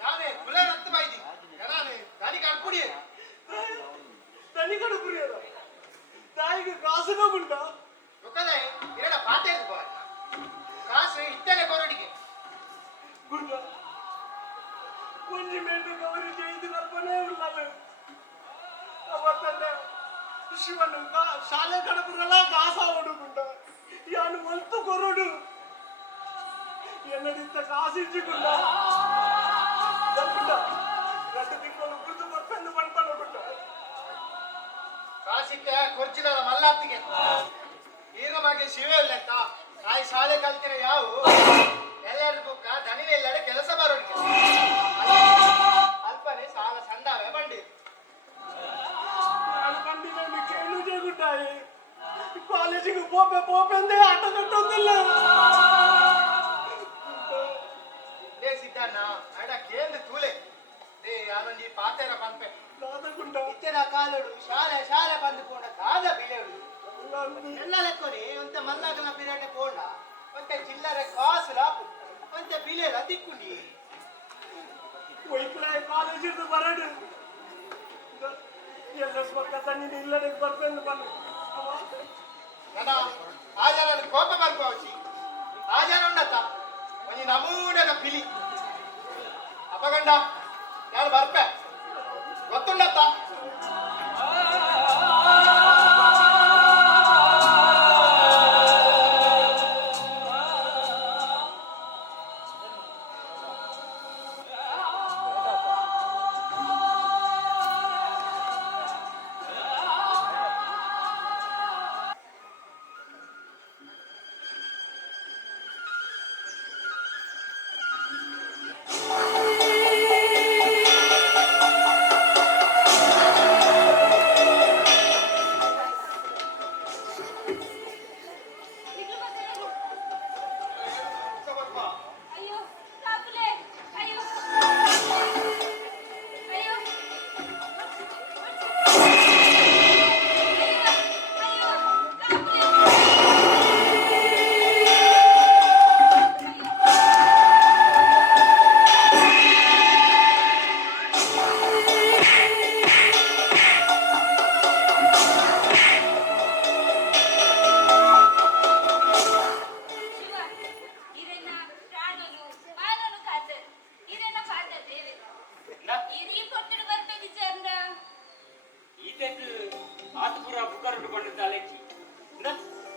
ಯಾನೇ ಗುಲೆ ರತ್ತು ಬಾಯ್ದಿ ಯಾನೇ ದಾನಿ ಕಡ್ಪುಡಿ ತನಿಗಡು ಪುರಿಯದ ತಾಯಿಗೆ ಕಾಸುಗ ಗುಂಡ ಒಕ್ಕದೆ ಇರಡ ಪಾತೆ ಬಾ ಕಾಸು ಇತ್ತಲೆ ಕೊರಡಿಗೆ ಗುಂಡ ಒಂಜಿ ಮೇಟು ಗೌರಿ ಜೈದು ಕಲ್ಪನೆ ಉಳ್ಳದು ಅವತ್ತಂದೆ ಶಿವನು ಶಾಲೆ ಕಡಪುರಲ್ಲ ಕಾಸಾವಡು ಗುಂಡ ಯಾನು ಮಲ್ತು ಕೊರಡು ಎನ್ನಡಿತ್ತ ಕಾಸಿಂಚಿಗುಂಡ ಗುಂಡ ಗಡ್ಡು ತಿಕ್ಕೊಂಡು ಗುರ್ತು ಬರ್ಪೆಂದು ಪಣ್ಪಣ್ಣ ಗುಂಡ ಕಾಸಿಕ್ಕೆ ಕೊರ್ಚಿದ ಮಲ್ಲಾತ್ತಿಗೆ ಈಗ ಮಗೆ ಶಿವೇ ಲೆಕ್ಕ ಕಾಯಿ ಶಾಲೆ ಕಲ್ತಿರ ಯಾವು ಎಲ್ಲರ ಬುಕ್ಕ ದಣಿವೆ ಎಲ್ಲಡೆ ಕೆಲಸ ಬರೋಡಿಗೆ ಅಲ್ಪನೆ ಸಾಲ ಸಂದಾವೆ ಬಂಡಿ ನಾನು ಕಂಡಿನ ಕೇಳುವುದೇ ಗುಡ್ಡಾಯಿ ಕಾಲೇಜಿಗೆ ಪೋಪೆ ಆಟ ಕಟ್ಟೋದಿಲ್ಲ. ಲೇ ಸಿದ್ದಣ್ಣ ಅಡ ಕೇಂದ್ರ ತೂಲೆ ಲೇ ಯಾರೊಂದು ಈ ಪಾತೆರ ಪಂಪೆ ಗುಂಡ ಇತ್ತೆನ ಕಾಲೋಡು ಶಾಲೆ ಬಂದುಕೊಂಡ ಕಾದ ಬಿಳೆಳು ಎಲ್ಲ ಲೆಕ್ಕೊನಿ ಒಂತ ಮಲ್ಲಾಗಲ ಬಿರಾಟೆ ಪೋಂಡ ಒಂತೆ ಚಿಲ್ಲರೆ ಕಾಸು ಲಾಪು ಒಂತೆ ಬಿಳೆಲ ದಿಕ್ಕುಂಡಿ ವೈಕ್ಲಾಯ್ ಕಾಲೇಜಿದ್ದು ಬರಡು ಎಲ್ಲ ಪಕ್ಕ ನೀನು ಇಲ್ಲದೆ ಬರ್ಪೆಂದು ಬನ್ನು ನನ್ನ ಆಜಾರ ಕೋಪ ಬರ್ಕೋಚಿ ಆಜಾರ ಉಂಡತ್ತ ಒಂಜಿ ನಮೂನೆದ ಪಿಲಿ ಅಪಗಂಡ ನಾನು ಬರ್ಪೆ ಗೊತ್ತುಂಡತ್ತ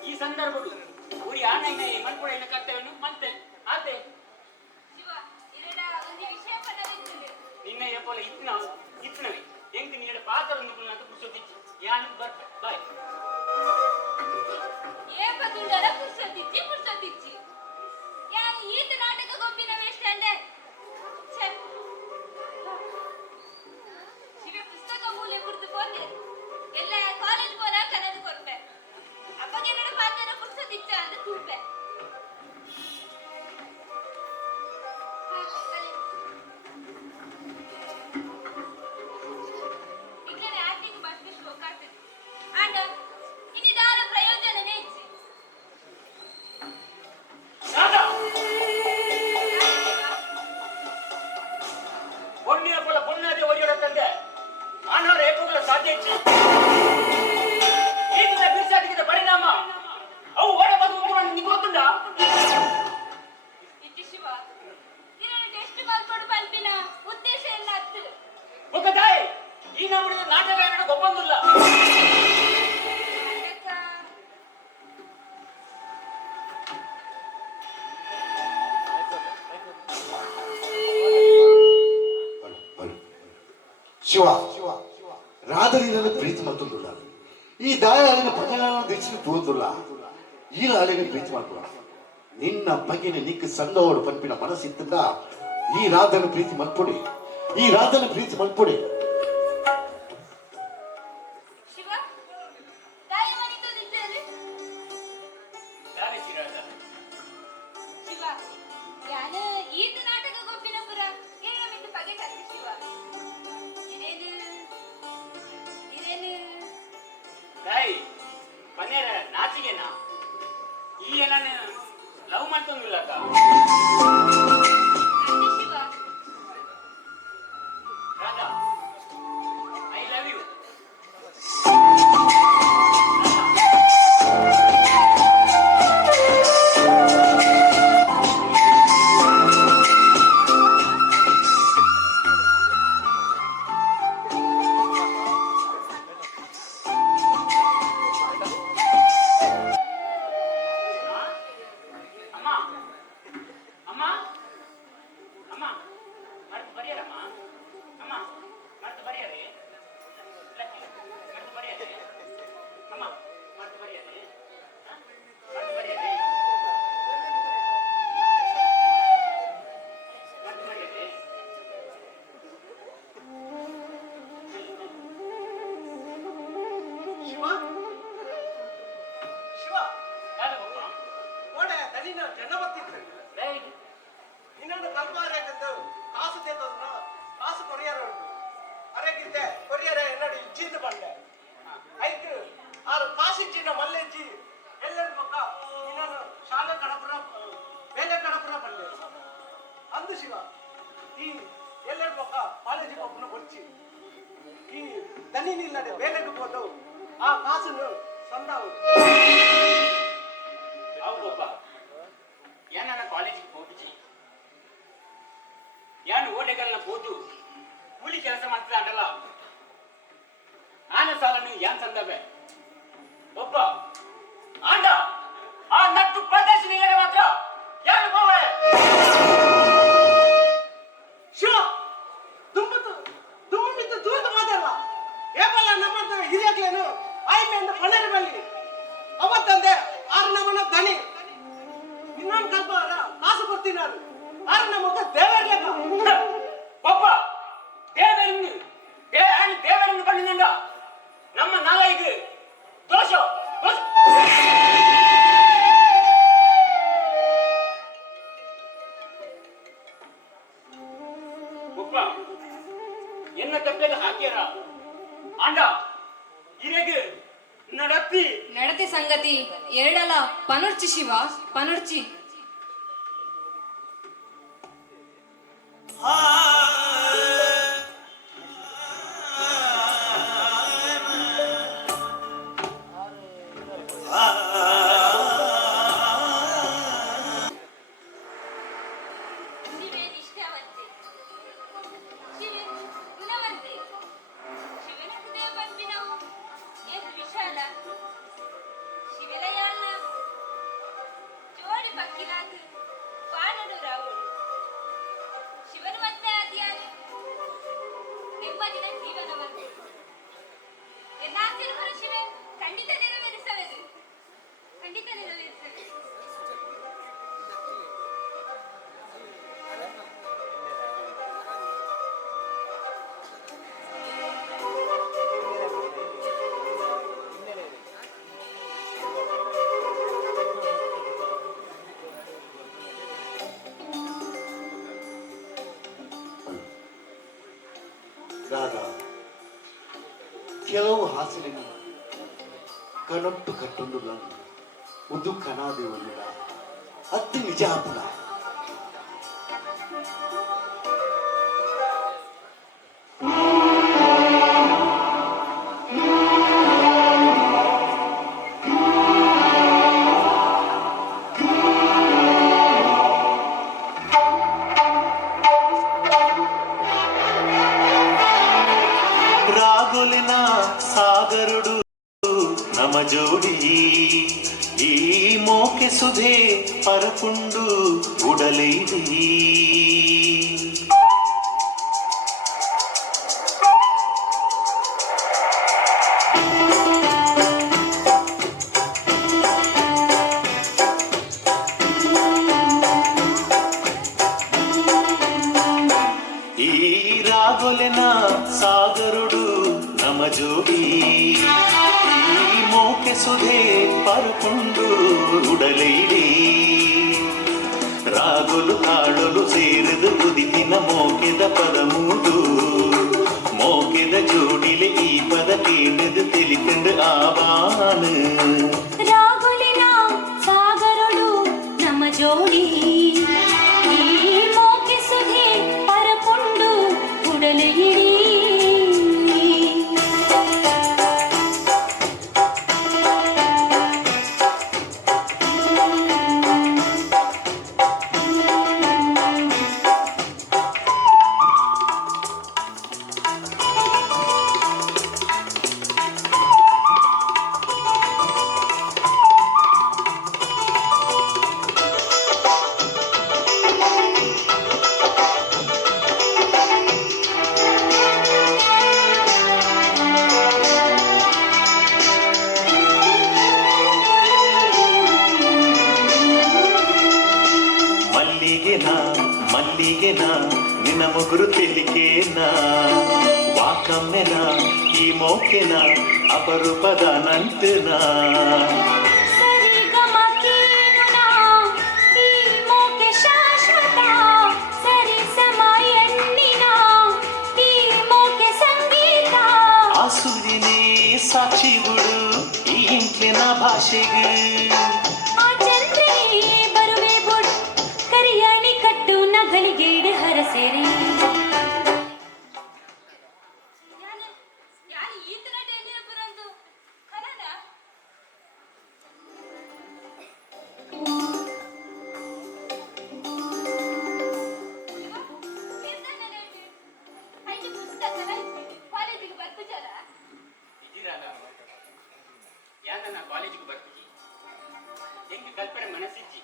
ಈ ಸಂದರ್ಭಡು ಊರಿ ಆನೈನ ಮನ್ಪುಳ ಕರ್ತವ್ಯನು ಮಂತೆ ಆತೆ ನಿನ್ನ ಎಪ್ಪಲ ಇತ್ನವೆ ಎಂಕ್ ನಿನ್ನ ಪಾತ್ರ ಅಂತ ಕುಸೋದಿಚ್ಚಿ ಯಾನು ಬರ್ತೆ ಬಾಯ್ ಪುರ್ಸೊತ್ತಿಚ್ಚಿ ಯಾನು ಈತ ನಾಟಕ ಗೊಬ್ಬಿನ ವೇಸ್ಟ್ ಅಂಡೆ ಶಿವ ಪುಸ್ತಕ ಮೂಲೆ ಕುರ್ತು ಪೋಂದೆ ಎಲ್ಲ ಕಾಲೇಜ್ ಪೋನ ಕನದು ಕೊರ್ಪೆ ಅಪ್ಪಗೆ ನಡ ಪಾತ್ರ ಪುರ್ಸೊತ್ತಿಚ್ಚ ಅಂತ ತೂಪೆ பொண்ணு போல பொண்ணாதே ஒரியோட தந்த ஆனார் ஏகோல சாதிச்சு ಈಗಿನ ಬಿಸಾಡಿದ ಪರಿಣಾಮ ಅವು ಹೊರ ಬಂದು ನಿಂಗೆ ಗೊತ್ತುಂಟಾ ಇಟ್ಟು ಶಿವ ಇದನ್ನು ಟೆಸ್ಟ್ ಮಾಡ್ಕೊಂಡು ಬಲ್ಪಿನ ಉದ್ದೇಶ ಎಲ್ಲ ಹತ್ತು ಗೊತ್ತಾಯ್ ಈ ನಮ್ಮೂರಿನ ನಾಟಕ ಏನೋ ಗೊಪ್ಪಂದಿಲ್ಲ ಶಿವ ರಾಧನಿನ ಪ್ರೀತಿ ಮತ್ತೊಂದಿಲ್ಲ ಈ ದಾಯ ಅಲ್ಲಿನ ಪಕ್ಕನ ದಿಚ್ಚಿನ ತೋದಿಲ್ಲ ಈ ಅಲ್ಲಿನ ಪ್ರೀತಿ ಮಾಡ್ಕೊಳ ನಿನ್ನ ಬಗೆನ ನಿಕ್ಕ ಸಂಗವೋಡು ಪಂಪಿನ ಮನಸ್ಸಿದ್ದ ಈ ರಾಧನ ಪ್ರೀತಿ ಮಲ್ಪೊಡಿ ಈ ರಾಧನ ಪ್ರೀತಿ ಮಲ್ಪೊಡಿ ಶಿವ ತಾಯಿ ಮನಿತದಿದ್ದೇನೆ ಶಿವ ಯಾನು ಈತ ನಾಟಕ ಗೊಪ್ಪಿನ ಪುರ ಏನೋ ಮಿಟ್ಟು ಪಗೆ ಕಲಿತು ಶಿವ ಇದೇನು ತಾಯಿ ಮನೆಯ ನಾಚಿಗೆನಾ ಈ ಏನನ್ನ ಲವ್ ಮಾಡ್ತಂಗಿಲ್ಲಕ್ಕ ಅಂದೆ Shiva Radha I love you Shiva Shiva ಓಡೆ ದನಿನ ಜನ ಬರ್ತಿದ್ರು ಇನ್ನೊಂದು ಕಲ್ಪಾರೇಕಂದು ಕಾಸು ತೆತ್ತೋದ್ರ ಕಾಸು ಕೊರಿಯರ್ ಉಂಟು ಅರೆಗಿದ್ದೆ ಕೊರಿಯರ್ ಎಲ್ಲಡಿ ಇಜ್ಜಿಂದು ಬಂದೆ ಐಕ್ ಆರು ಕಾಸಿಂಚಿನ ಮಲ್ಲೆಜ್ಜಿ ಎಲ್ಲರ ಪಕ್ಕ ಇನ್ನೊಂದು ಶಾಲೆ ಕಡಪುರ ಬೇಲೆ ಕಡಪುರ ಬಂದೆ ಅಂದು ಶಿವ ಈ ಎಲ್ಲರ ಪಕ್ಕ ಕಾಲೇಜಿ ಪಕ್ಕನ ಬರ್ಚಿ ಈ ದನಿ ನಿಲ್ಲಡೆ ಬೇಲೆಗೆ ಹೋದು ಆ ಕಾಸನ್ನು ಸಂದಾವು ಹೌದಪ್ಪ ಏನ ಕಾಲೇಜಿಗೆ ಹೋಗಿಸಿ ಏನು ಓಡೆಗಳನ್ನ ಕೂತು ಕೂಲಿ ಕೆಲಸ ಮಾಡ್ತಿದ್ದ ಅಂಟಲ್ಲ ಆನ ಸಾಲನ್ನು ಏನ್ ಸಂದವೆ ಒಬ್ಬ ಆಂಡ ಆ ನಟ್ಟು ಪ್ರದರ್ಶನ ಮಾತ್ರ ಯಾರು ಬೋವೆ ಶಿವ ತುಂಬತ್ತು ದುಮ್ಮಿದ್ದು ದೂರದ ಮಾತಲ್ಲ ಏಪಲ್ಲ ನಮ್ಮಂತ ಹಿರಿಯಕ್ಲೇನು ಆಯ್ಮೆಯಿಂದ ಪಣರಿ ಬಲ್ಲಿ ಅವತ್ತಂದೆ ಆರು ನಮ್ಮನ ದನಿ ಇನ್ನೊಂದು ಕಲ್ಪ ಕಾಸು ಕೊಡ್ತೀನಿ ನಾನು ಆರು ನಮಗ ದೇವರ್ಲೆಕ್ಕ ಒಬ್ಬ ದೇವರನ್ನು ಕಂಡಿನಿಂದ ನಮ್ಮ ನಾಲೈಗೆ ದೋಷ ಒಬ್ಬ ಎನ್ನ ತಪ್ಪೆಲ್ಲ ಹಾಕ್ಯಾರ ಆಂಡ ಇರೆಗೆ ನಡತೆ ಸಂಗತಿ ಎರಡಲ ಪನುರ್ಚಿ ಶಿವ ಪನುರ್ಚಿ ರಾಧ ಕೆಲವು ಹಾಸಿನ ಕನೊಟ್ಟು ಕಟ್ಟೊಂದು ಉದು ಕನಾದೆ ಒಳ್ಳ ಅತಿ ನಿಜ ಆಪುನ రాగొలిన సాగరుడు నమ జోడి ఈ మోకె సుధే పరపుండు ఉడలేది రాగొలెన సాగరుడు నమజోడి ఈ మోకె సుధే పరపుండు ఉడలేడి రాగులు తాళులు ಸೇರಿದು ಕುದಿತಿನ ಮೋಕೆದ ಪದಮೂದು ಮೋಕೆದ ಜೋಡಿಲೆ ಈ ಪದ ಕೇಳಿದು ತಿಳಿಕೊಂಡು ಆವಾನು ರಾಗುಲಿನ ಸಾಗರುಡು ನಮ ಜೋಡಿ ಈ ಮೋಕೆ ಸುಧೆ ಪರಪುಂಡು ಉಡಲಿಡಿ ಮಲ್ಲಿಗೆನ ನಿನ್ನ ಮುಗುರು ತೆಲಿಕೇನ ವಾಕಮ್ಮೆನ ಈ ಮೋಕೆನ ಅಪರೂಪದ ನಂಟನ ಆ ಸೂರ್ಯನೇ ಸಾಕ್ಷಿ ಬಿಡು ಈ ಇಂಟ್ಲಿನ ಭಾಷೆಗೆ ಗಳಿಗೆಡೆ ಹರಸೇರಿ ಕಾಲೇಜಿಗೆ ಬರ್ತೀವಿ ಹೆಂಗ ಕಲ್ಪನೆ ಮನಸ್ಸಿಜ್ಜಿ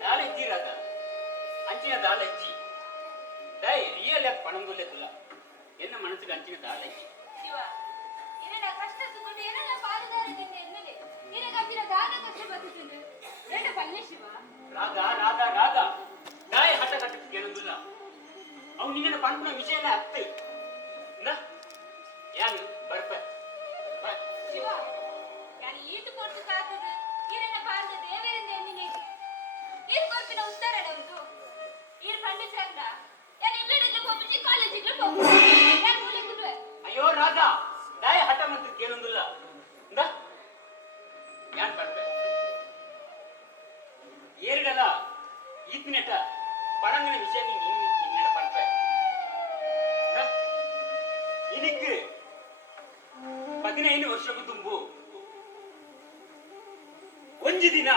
ದಾಳೆಜ್ಜಿರಾದ ಅಂಚಿನ ದಾಳೆಜ್ಜಿ ದೈ ರಿಯಲ್ ಆಗಿ ಪಣಂಗುಲ್ಲೆ ತುಲ ಎನ್ನ ಮನಸ್ಸಿಗೆ ಅಂಚಿನ ದಾಳೆಜ್ಜಿ ರಾಗ ರಾಗ ರಾಗ ದಾಯ ಹಠ ಕಟ್ಟಕ್ಕೆ ಕೇಳುದಿಲ್ಲ ಅವು ನಿನ್ನ ಪಂಪನ ವಿಷಯನ ಹತ್ತು ಯಾನು ಬರ್ಪ ಶಿವ ನಾನು ಈತು ಕೊಟ್ಟು ಕಾತದು ಈರನ ಪಾರ್ದ ದೇವರಿಂದ ಎನ್ನಿನೇಗೆ ಈರು ಕೊರ್ಪಿನ ಉತ್ತರ ಒಂದು ಈರು ಕಂಡು ಚಂದ ನಾನು ಇಲ್ಲಡಿಗೆ ಹೋಗಿ ಕಾಲೇಜಿಗೆ ಹೋಗಿ ನಾನು ಮೂಲಿಗೆ ಅಯ್ಯೋ ರಾಜ ದಾಯ ಹಠ ಮಂತ್ರ ಕೇಳೊಂದಿಲ್ಲ ಇಂದ ಯಾನ್ ಬರ್ಪ ಏರಿಡಲ ಈತ್ನೆಟ படங்கின விஷயம் நீ என்னடா பண்ற இன்னைக்கு 15 ವರ್ಷಕ್ಕೂ ತುಂಬು ಒಂಜಿ ದಿನ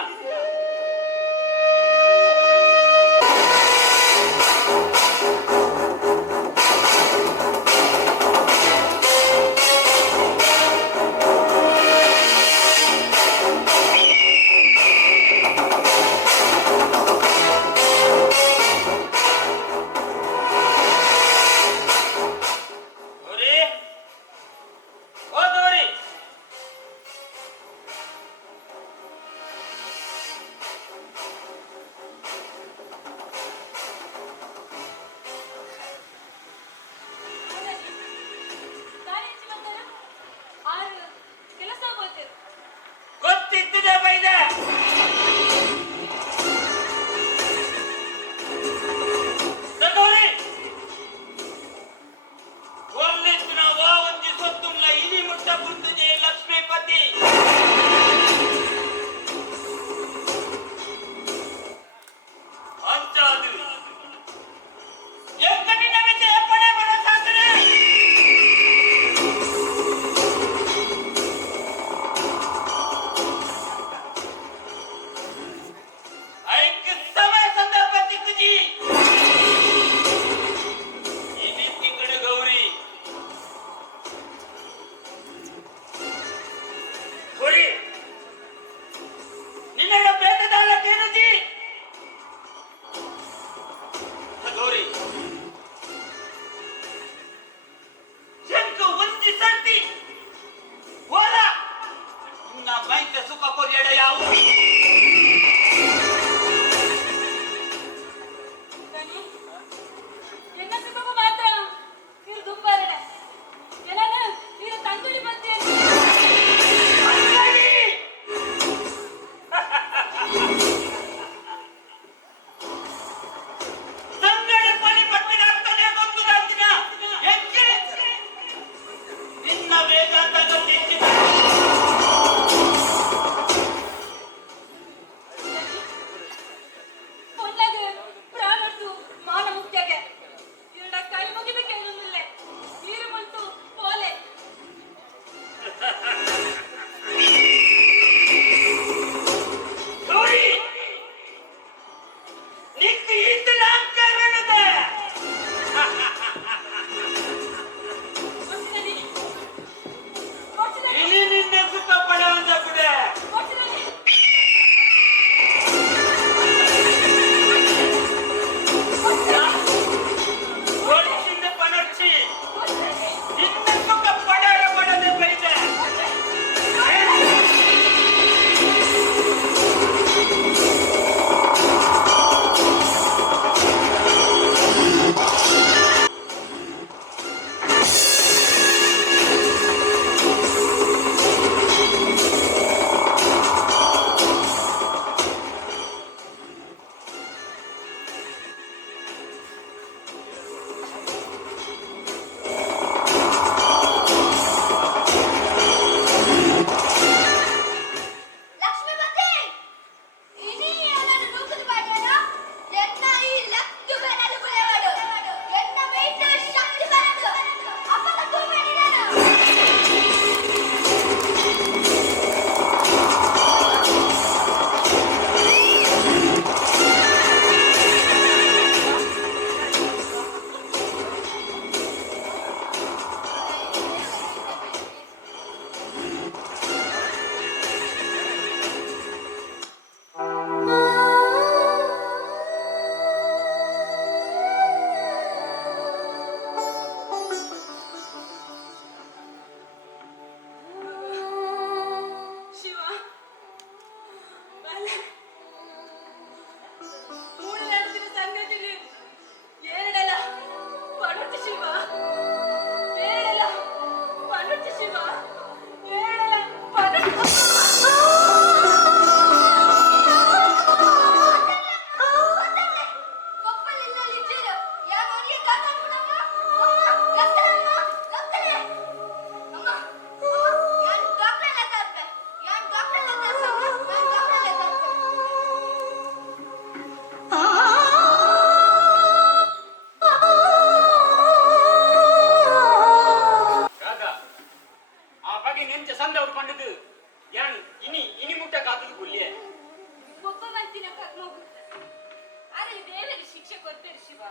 ಕೊಡ್ತೇನೆ ಶಿವ.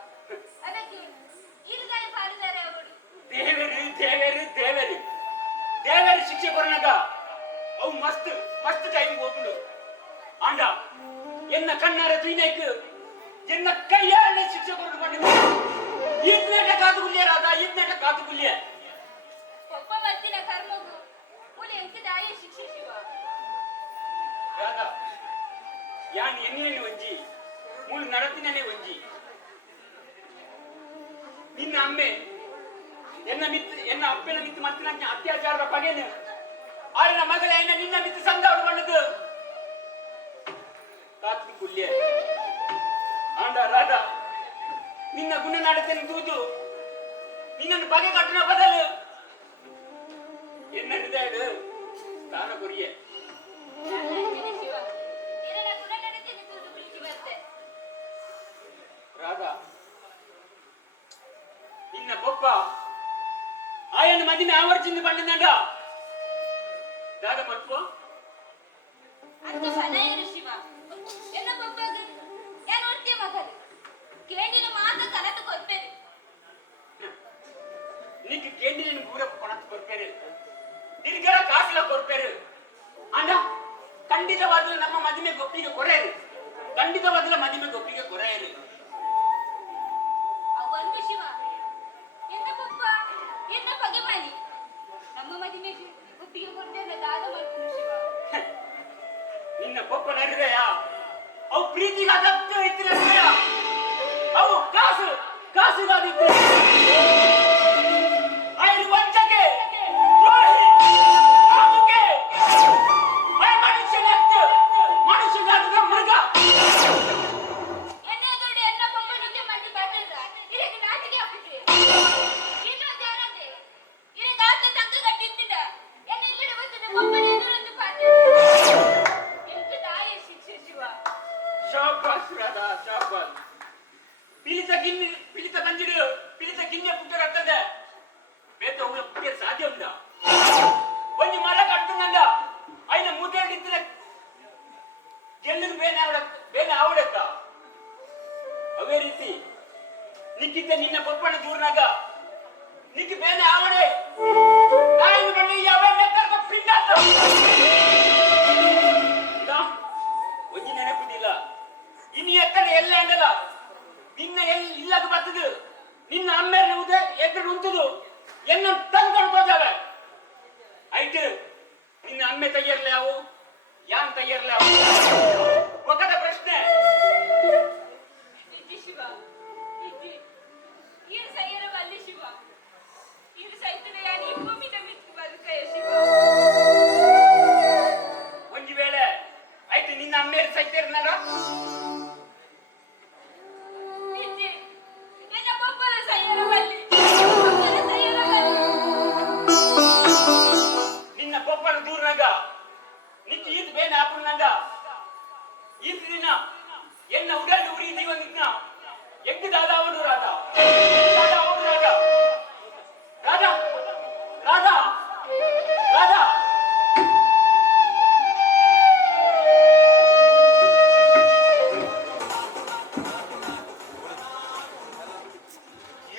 ಅದಕ್ಕೆ ಇರುದಾಯ ಪಾಲಿದಾರೆ ಅವರು. ದೇವೇರು ಶಿಕ್ಷೆ ಕೊರನಾಗ ಅವು ಮಸ್ತ್ ಟೈಮ್ ಹೋಗ್ಬಿಡು ಆಂಡ ಎನ್ನ ಕಣ್ಣಾರ ತುಯ್ನೈಕ್ ಎನ್ನ ಕೈಯಾಳೆ ಶಿಕ್ಷೆ ಕೊರಡು ಬಂದಿದ್ದ ಇದ್ನೇಟ ಕಾತುಗುಲ್ಯ ಒಬ್ಬ ಮತ್ತಿನ ಕರ್ಮಗು ಉಲಿ ಎಂಕದಾಯ ಶಿಕ್ಷೆ ಶಿವ. ರಾಧಾ ಯಾನ್ ಎನ್ನೇನು ಒಂಜಿ ಮೂಳು ನಡತಿನೇ ಒಂಜಿ ನಿನ್ನ ಅಮ್ಮೆ ಎನ್ನ ಅಪ್ಪನ ಮಿತ್ತು ಮತ್ತಿನ ಅತ್ಯಾಚಾರದ ಪಗೆನು ಆಯ್ನ ಮಗಳ ಏನ ನಿನ್ನ ಮಿತ್ತು ಸಂದಾವಡು ಮಾಡದು ಕಾತ್ರಿ ಕುಲ್ಯ ಆಂಡ ರಾಧಾ ನಿನ್ನ ಗುಣ ನಡತೆಯನ್ನು ತೂದು ನಿನ್ನನ್ನು ಬಗೆ ಕಟ್ಟಿನ ಬದಲು ಎನ್ನ ಹೃದಯ ತಾನ ಕೊರಿಯ ಶಿವ ಇರನ ಗುಣ ನಡತೆಯನ್ನು ತೂದು ಬಿಳಿಸಿ ಬರ್ತೆ. ರಾಧಾ ನಿನ್ನ ಪಪ್ಪ ಆಯನ ಮದಿನ ಆವರ್ಜಿಂದ ಬಂಡಂಡ ದಾದ ಮಲ್ಪ ಅಂತ ಸನಾಯರು ಶಿವ. ಎನ್ನ ಪಪ್ಪಾಗ ಯಾನ್ ನೋಡ್ತೀಯ ಮಗಲು ಕೇಂಡಿನ ಮಾತ ಕನತು ಕೊಡ್ಬೇರು. నీకు కేండి నేను ఊర కొనత కొర్పేరు తిరిగర కాసుల కొర్పేరు అండ ಖಂಡಿತವಾಗಲೂ ನಮ್ಮ ಮದಿಮೆ ಗೊಪ್ಪಿಗೆ ಕೊರೆಯರು ಅವಂದು ಶಿವ ಎನ್ನ ಪಪ್ಪ ಎನ್ನ ಬಗೆ ಮಾಡಿ ನಮ್ಮ ಮದಿಮೆ ಒಪ್ಪಿಗೆ ಕೊಡ್ತೇನೆ ದಾದ ಮಾಡ್ತೀನಿ ಶಿವ. ನಿನ್ನ ಪಪ್ಪ ನರಿದೆಯ ಅವು ಪ್ರೀತಿಗೆ ಅದಕ್ಕೆ ಇತ್ತಿರ ಅವು ಕಾಸುಗಾದಿತ್ತು ಐದು ವಂಚಕೆ ದ್ರೋಹಿ ಕಾಮುಕೆ ಮನುಷ್ಯಗಾದ ಮೃಗ ಎನ್ನ ದೊಡ್ಡ ಎನ್ನ ಪಪ್ಪ ನಿಂಗೆ ಮಾಡಿ ಬರ್ತಿದ್ದ ಇದಕ್ಕೆ ನಾಚಿಕೆ ಆಗ್ತಿದೆ. ಇನ್ನೊಂದು ಏನಂತೆ ಇದಕ್ಕೆ ಆತ ತಂಗ ಕಟ್ಟಿದ್ದ ಎನ್ನ ಇಲ್ಲಡೆ ಬಂದಿದ್ದ ಪಪ್ಪನ ಎದುರಂದು ಪಾತೆ ಎಂತ ತಾಯಿ ಶಿಕ್ಷೆ ಶಿವ. ಶಾಬಾಸ್ ರಾಧಾ ಶಾಬಾಸ್ ಪಿಲಿತ ಬಂದಿರು ಪಿಲಿತ ಗಿನ್ನೆ ಪುಟ್ಟರ ಅತ್ತಂದ ಬೇತ ಉಳ ಪುಟ್ಟಿಯ ಸಾಧ್ಯ ಉಂಡ ಒಂದು ಮರ ಕಟ್ಟುನಂದ ಐನ ಮುದ್ದೇಡಿದ್ರೆ ಗೆಲ್ಲದು ಬೇನೆ ಆವಡತ್ತ ಅವೇ ರೀತಿ ನಿಕ್ಕಿದ್ದ ನಿನ್ನ ಪಪ್ಪನ ದೂರ್ನಾಗ ನಿಕ್ಕಿ ಬೇನೆ ಆವಡೆ ನಾಯಿನ ಬಣ್ಣ ಯಾವ ಮೆತ್ತರ್ಕ ಪಿಂಡಾತ ಒಂಜಿ ನೆನಪುದಿಲ್ಲ ಇನ್ನು ಎತ್ತಡೆ ಎಲ್ಲ ಎಂದಲ್ಲ ನಿನ್ನ ಇಲ್ಲದ ಬರ್ತದು ನಿನ್ನ ಅಮ್ಮೇರ ಎದ್ದು ಉಂಟದು ಎನ್ನ ತಂದ್ಕೊಂಡು ಹೋದವೆ ಐಟು ನಿನ್ನ ಅಮ್ಮೆ ತೆಗಿಯರ್ಲೆ ಅವು ಯಾನ್ ತೆಗಿಯರ್ಲೆ ಅವು ಒಕ್ಕದ ಪ್ರಶ್ನೆ ಇಜ್ಜಿ ಶಿವ ಇಜ್ಜಿ ಇರು ಸೈಯರ ಬಲ್ಲಿ ಶಿವ ಇರು ಸೈತನೆ ಯಾನಿ ಭೂಮಿದ ಮಿತ್ತು ಬದುಕಯ ಶಿವ. ಒಂಜಿ ವೇಳೆ ಐಟು ನಿನ್ನ ಅಮ್ಮೇರು ಸೈತೇರ್ನಾಗ ಇಜ್ಜಿ ಎನ್ನ ಪಪ್ಪನ ಸೈಯರ ಬಲ್ಲಿ ಪಪ್ಪನ ಸೈಯರ ಬಲ್ಲಿ ನಿನ್ನ ಪಪ್ಪನ ದೂರ್ನಾಗ ನಿಕ್ಕಿ ಈದ್ ಬೇನೆ ಹಾಕೊಂಡಂದ ಈದ್ ದಿನ ಎನ್ನ ಉಡಲು ಉರಿ ದೀವ ನಿನ್ನ ಎಂಗ್ ದಾದ ಅವನು ರಾಧಾ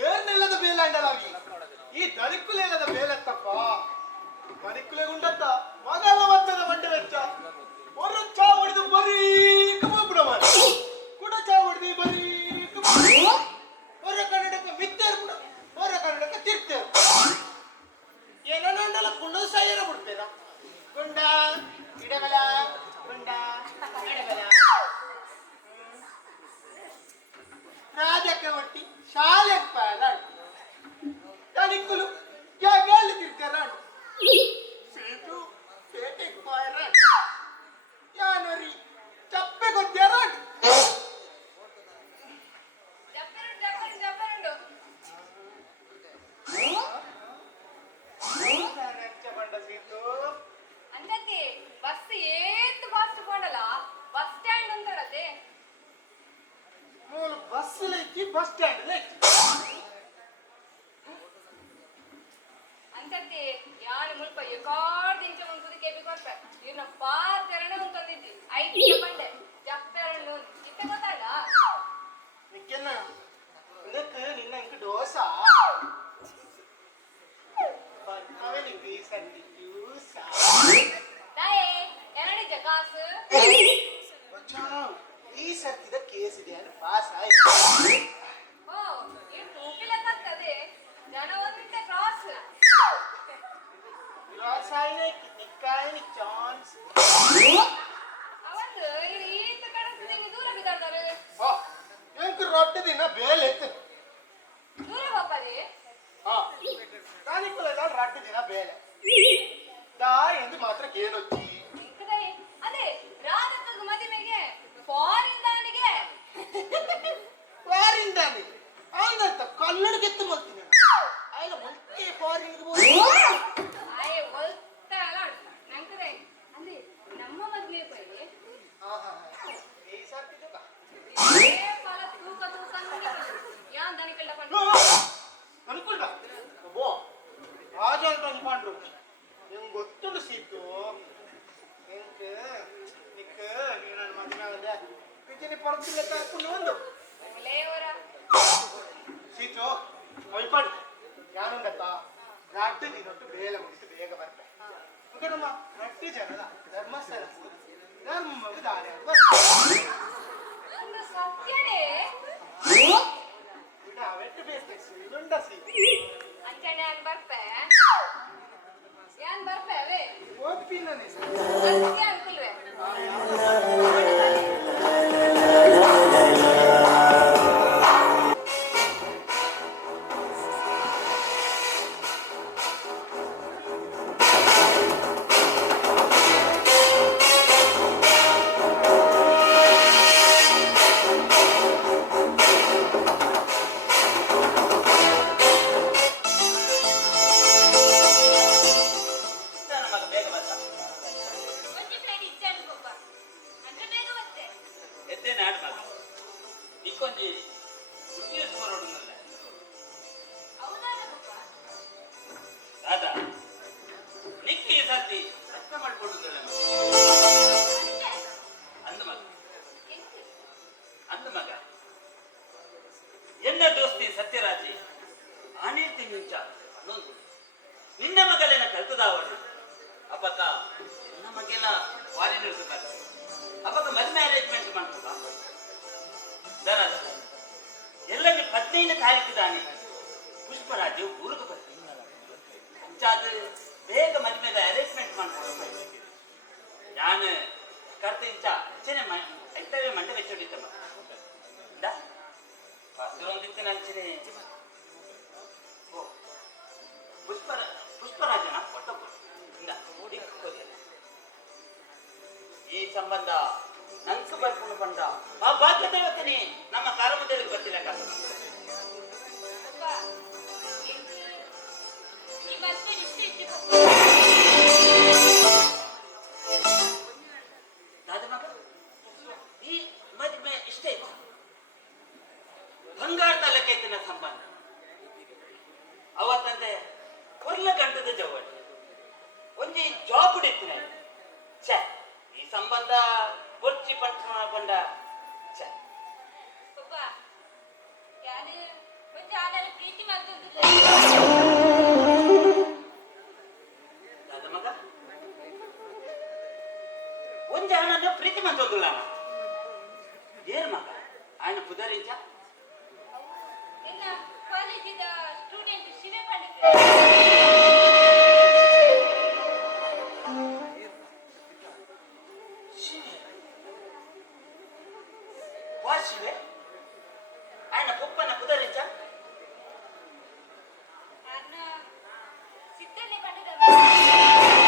ಏರ್ನೆಲ್ಲದ ಬೇಲಾಂಡಲಾಗಿ ಈ ದರಿಕುಲೆಲ್ಲದ ಬೇಲೆತ್ತಪ್ಪ ದರಿಕುಲೆ ಉಂಡತ್ತ ಮಗಲ ಮಧ್ಯದ ಮಂಡೆ ವೆಚ್ಚ ಒಂದು ಚಾ ಹೊಡೆದು ಬರೀ ಬಿಡ ಕೂಡ ಚಾ ಹೊಡೆದು ಬರೀ ಹೊರ ಕನ್ನಡಕ್ಕೆ ಮಿತ್ತೇರು ಕೂಡ ಹೊರ ಕನ್ನಡಕ್ಕೆ ತಿರ್ತೇರು ಏನಲ್ಲ ಕುಂಡು ಸೈಯರ ಬಿಡ್ತೇನ ಗುಂಡ ಇಡಬಲ ಗುಂಡ ಇಡಬಲ ರಾಜಕ್ಕೆ ಒಟ್ಟಿ ಶಾಲೆಗೆ ಪಾಯಲಾಡು ತನಿಕುಲು ಯಾಗೇಳಿ ತಿರ್ತಾರಾಡು ಸೇತು ಪೇಟೆಗೆ ಪಾಯರಾಡು ಯಾನರಿ ಚಪ್ಪೆ ಗೊತ್ತಾರಾಡು ಜಬ್ಬರುಂಡು ಬಂಡ ಸೀತು ಅಂದತ್ತೆ ಬಸ್ ಏತ್ ಫಾಸ್ಟ್ போடல ಬಸ್ ಸ್ಟ್ಯಾಂಡ್ ಅಂತರದೆ ಮೂಲ ಬಸ್ಸಿಲೈತಿ ಬಸ್ ಸ್ಟ್ಯಾಂಡ್ ಅಂತತ್ತೆ ಯಾನು ಮುಲ್ಪ ಎಕಾರ್ಡ್ ಇಂಚ ಮುಂದೆ ಕೇಬಿ ಕೊಟ್ಟ ಇವ್ನ ಪಾತೆರಣ ಅಂತಂದಿದ್ದಿ ಐಟಿ ಬಂಡೆ ಜಪ್ಪೆರಣ ಇತ್ತ ಗೊತ್ತಲ್ಲ ನಿಕ್ಕೆನ್ನ ಸರ್ತಿದ ಕೇಸಿದೆ ಅಂತ ಪಾಸ್ ಆಯ್ತು. ಓ ಈ ಟೂಪಿಲಕ್ಕಂತದೆ ಜನ ಒಂದಿದ್ದ ಕ್ರಾಸ್ ರಾಸಾಯನಿಕ ನಿಕ್ಕಾಯನಿ ಚಾನ್ಸ್ ಅವಂದು ಈತ ಕಡಸಿದ ದೂರ ಬಿದ್ದಾಡ್ತಾರೆ ಎಂಕ್ ರೊಟ್ಟಿ ದಿನ ಬೇಲೆ ಎತ್ತು ದೂರ ಹೋಗದೆ ಕಾನಿಕುಲ ರೊಟ್ಟಿ ದಿನ ಬೇಲೆ ದಾ ಎಂದು ಮಾತ್ರ ಕೇಳೊಚ್ಚಿ ಅದೇ ರಾಧಕ್ಕಗ ಮದುವೆಗೆ ಫಾರಿನ್ ದಾನಿಗೆ ಫಾರಿನ್ ದಾನಿ ಅವನಂತ ಕಲ್ಲಡಿಗೆ ಎತ್ತು ಮಾಡ್ತೀನಿ ಆಯ್ಲ ಮುಲ್ಕೆ ಫಾರಿನ್ಗೆ ಆಯೆ ಒಲ್ತಾಲ ನಂಕದೆ ಅಂದ್ರೆ ನಮ್ಮ ಮದುವೆ ಪೈ ಈ ಸರ್ತಿ ಏ ಫಲ ತೂಕ ತೂಕ ಯಾನ್ ದಾನಿ ಕಳ್ಳ ಪಂಡು ಅನ್ಕೊಳ್ದ ಬೋ ರಾಜಾಂತ ಅನ್ಕೊಂಡ್ರು ನಿಮ್ಗೆ ಗೊತ್ತುಂಡು ಸೀತು ಎಂಕ್ ನಿಕ್ಕ ನೀ ನನ್ನ ಮದುವೆ ಆಗದೆ ಪಿಂಚಣಿ ಪರದಿಲ್ಲ ಹಾಕೊಂಡು ಒಂದು ಲೇವರ ಸೀತು ಒಯ್ಪಾಡು ಯಾನುಂಡತ್ತ ರಾತ್ರಿ ದಿನೊಟ್ಟು ಬೇಗ ಮುಗಿಸಿ ಬೇಗ ಬರ್ತೆ ಓಕೆ ನಮ್ಮ ರಟ್ಟಿ ಜನದ ಧರ್ಮಸ್ಥಳ ಧರ್ಮಕ್ಕೆ ದಾರಿ ಒಂದು ಸತ್ಯನೇ ಈಗ ಅವೆಟ್ಟು ಬೇಕು ಇದೊಂಡ ಸೀತು ಅಂಚನೆ ಯಾನ್ ಬರ್ಪೆ ಯಾನ್ ಬರ್ಪೆ ಅವೇ ಓದ್ಪಿಲ್ಲನೆ ಸತ್ಯ ಅಂಕಲ್ವೇ ಸತ್ಯರಾಜಿ ಆನೀರ್ತಿ ಮುಂಚ ನಿನ್ನ ಮಗಲೇನ ಕಲ್ತದಾವಳು ಅಪ್ಪಕ್ಕ ನಮಗೆಲ್ಲ ಫಾರಿನ್ ಇರ್ತಕ್ಕ ಅಪ್ಪಕ್ಕ ಮದುವೆ ಅರೇಂಜ್ಮೆಂಟ್ ಮಾಡ್ತಕ್ಕ ದರ ಎಲ್ಲರಿಗೆ 15 ತಾರೀಕು ದಾನಿ ಪುಷ್ಪರಾಜು ಊರಿಗೆ ಬರ್ತೀನಿ ಅದು ಬೇಗ ಮದುವೆದ ಅರೇಂಜ್ಮೆಂಟ್ ಮಾಡ್ಕೊಂಡು ನಾನು ಕರ್ತ ಇಂಚ ಅಂಚನೆ ಐತವೇ ಮಂಡೆ ವೆಚ್ಚಡಿತ್ತಮ್ಮ ಒಂದಿತ್ತು ಅಂಚನೆ ಪುಷ್ಪರಾಜನ ಒಟ್ಟೊಬ್ಬ ಈ ಸಂಬಂಧ ನಂಕು ಬರ್ಕೊಂಡು ಬಂದ ಆ ಭಾಗ್ಯದ ಇವತ್ತಿನಿ ನಮ್ಮ ಕಾರಮದಲ್ಲಿ ಗೊತ್ತಿಲ್ಲ ಈ ಮತ್ತೆ ಇಷ್ಟು ಈ ಮದುವೆ ಇಷ್ಟೇ ಇತ್ತು ಬಂಗಾರದ ಲೆಕ್ಕೈತಿನ ಸಂಬಂಧ ಅವತ್ತಂತೆ ಕೊರ್ಲ ಗಂಟದ ಜವಳಿ ಒಂಜಿ ಜಾಬ್ ಹಿಡಿತಿನ ಛೆ ಈ ಸಂಬಂಧ ಕೊರ್ಚಿ ಪಂಡ ಛೆ ಪಪ್ಪ ಯಾರು ಒಂದು ಆಡಲು ಪ್ರೀತಿ ಮಾಡ್ತಿದ್ದಿಲ್ಲ ಮಗ ಒಂಜಿ ಹಣನ್ನು ಪ್ರೀತಿ ಮಾಡ್ತೋದಿಲ್ಲ ಏನ್ ಮಗ ఆయన ಪುದರಿಂಚ ಎಲ್ಲ ಕಾಲೇಜಿದ ಸ್ಟೂಡೆಂಟ್ ಶಿವೆ ಪಂಡಿತ ಶಿವೆ ఆయన ಪಪ್ಪನ ಪುದರಿಂಚ ಅನ್ನ ಸಿದ್ದನೆ ಪಂಡಿತ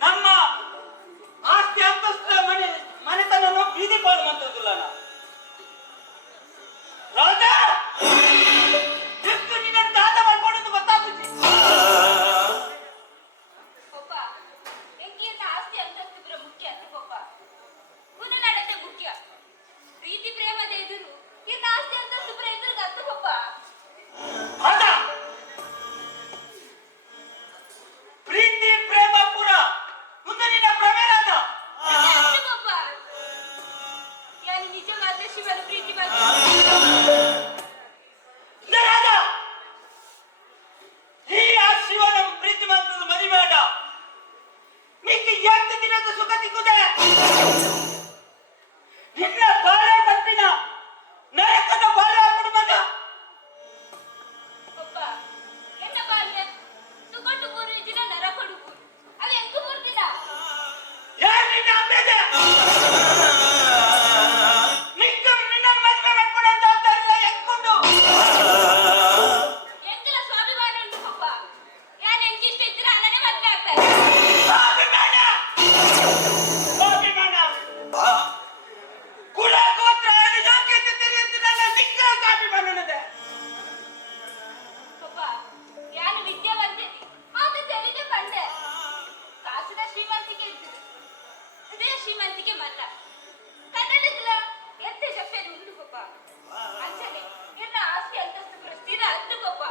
ನಮ್ಮ ಆಸ್ತಿ ಅಂತಸ್ತ ಮನೆತನ ಬೀದಿ ಪಾಲು ಮಂತ್ರದಿಲ್ಲ ರಾಜ ಎಷ್ಟು ನಿನ್ನ ದಾದ ಮಾಡ್ಕೊಂಡು ಗೊತ್ತಾಗುತ್ತೆ ಪಪ್ಪ ಎಂಕಿಯನ್ನ ಆಸ್ತಿ ಅಂತಸ್ತಿದ್ರೆ ಮುಖ್ಯ ಪಪ್ಪ ಗುಣ ನಡತೆ ಮುಖ್ಯ ಪ್ರೀತಿ ಪ್ರೇಮ ನಿನ್ನ ಬಾಳೆ ಕಟ್ಟಿನ ನರಕದ ಬಾಳೆ ಕುಟುಂಬದ ಪಪ್ಪ ಎನ್ನ ಬಾಲ್ಯ ತುಗೊಂಡು ಮೂರು ದಿನ ನರ ಕೊಡುಕು ಅವ ಎಂಕು ಮೂರ್ತಿನ ಯಾರು ನಿನ್ನ ಅಪ್ಪೆಗೆ ನಿನ್ನ ಮದುವೆ ಮಾಡ್ಕೊಂಡು ಅಂತ ಎಕ್ಕೊಂಡು ಎಂಕಲ ಸ್ವಾಭಿಮಾನ ಉಂಟು ಪಪ್ಪ ಯಾರು ಎಂಕಿಷ್ಟ ಇದ್ದೀರ ಅನ್ನನೇ ಮದ್ವೆ ಆಗ್ತಾರೆ ಸ್ವಾಭಿಮಾನ ಸ್ವಾಭಿಮಾನ ಕುಲ ಗೋತ್ರ ಯೋಗ್ಯತೆ ತಿಳಿಯುತ್ತಿಲ್ಲ ನಿಕ್ಕ ಸ್ವಾಭಿಮಾನನದೆ ಪಪ್ಪ ಯಾರು ವಿದ್ಯಾವಂತಿನಿ ಅದು ತೆರಿಗೆ ಬಂದೆ ಕಾಸಿನ ಶ್ರೀಮಂತಿಕೆ ಇತ್ತು ಅದೇ ಶ್ರೀಮಂತಿಕೆ ಮಲ್ಲ ಕನ್ನಡದಲ್ಲ ಎಂತ ಶಕ್ತಿ ಉಂಟು ಪಪ್ಪ ಅಂಚನೆ ಎನ್ನ ಆಸ್ತಿ ಅಂತಸ್ತು ಸ್ಥಿರ ಅಂತು ಪಪ್ಪ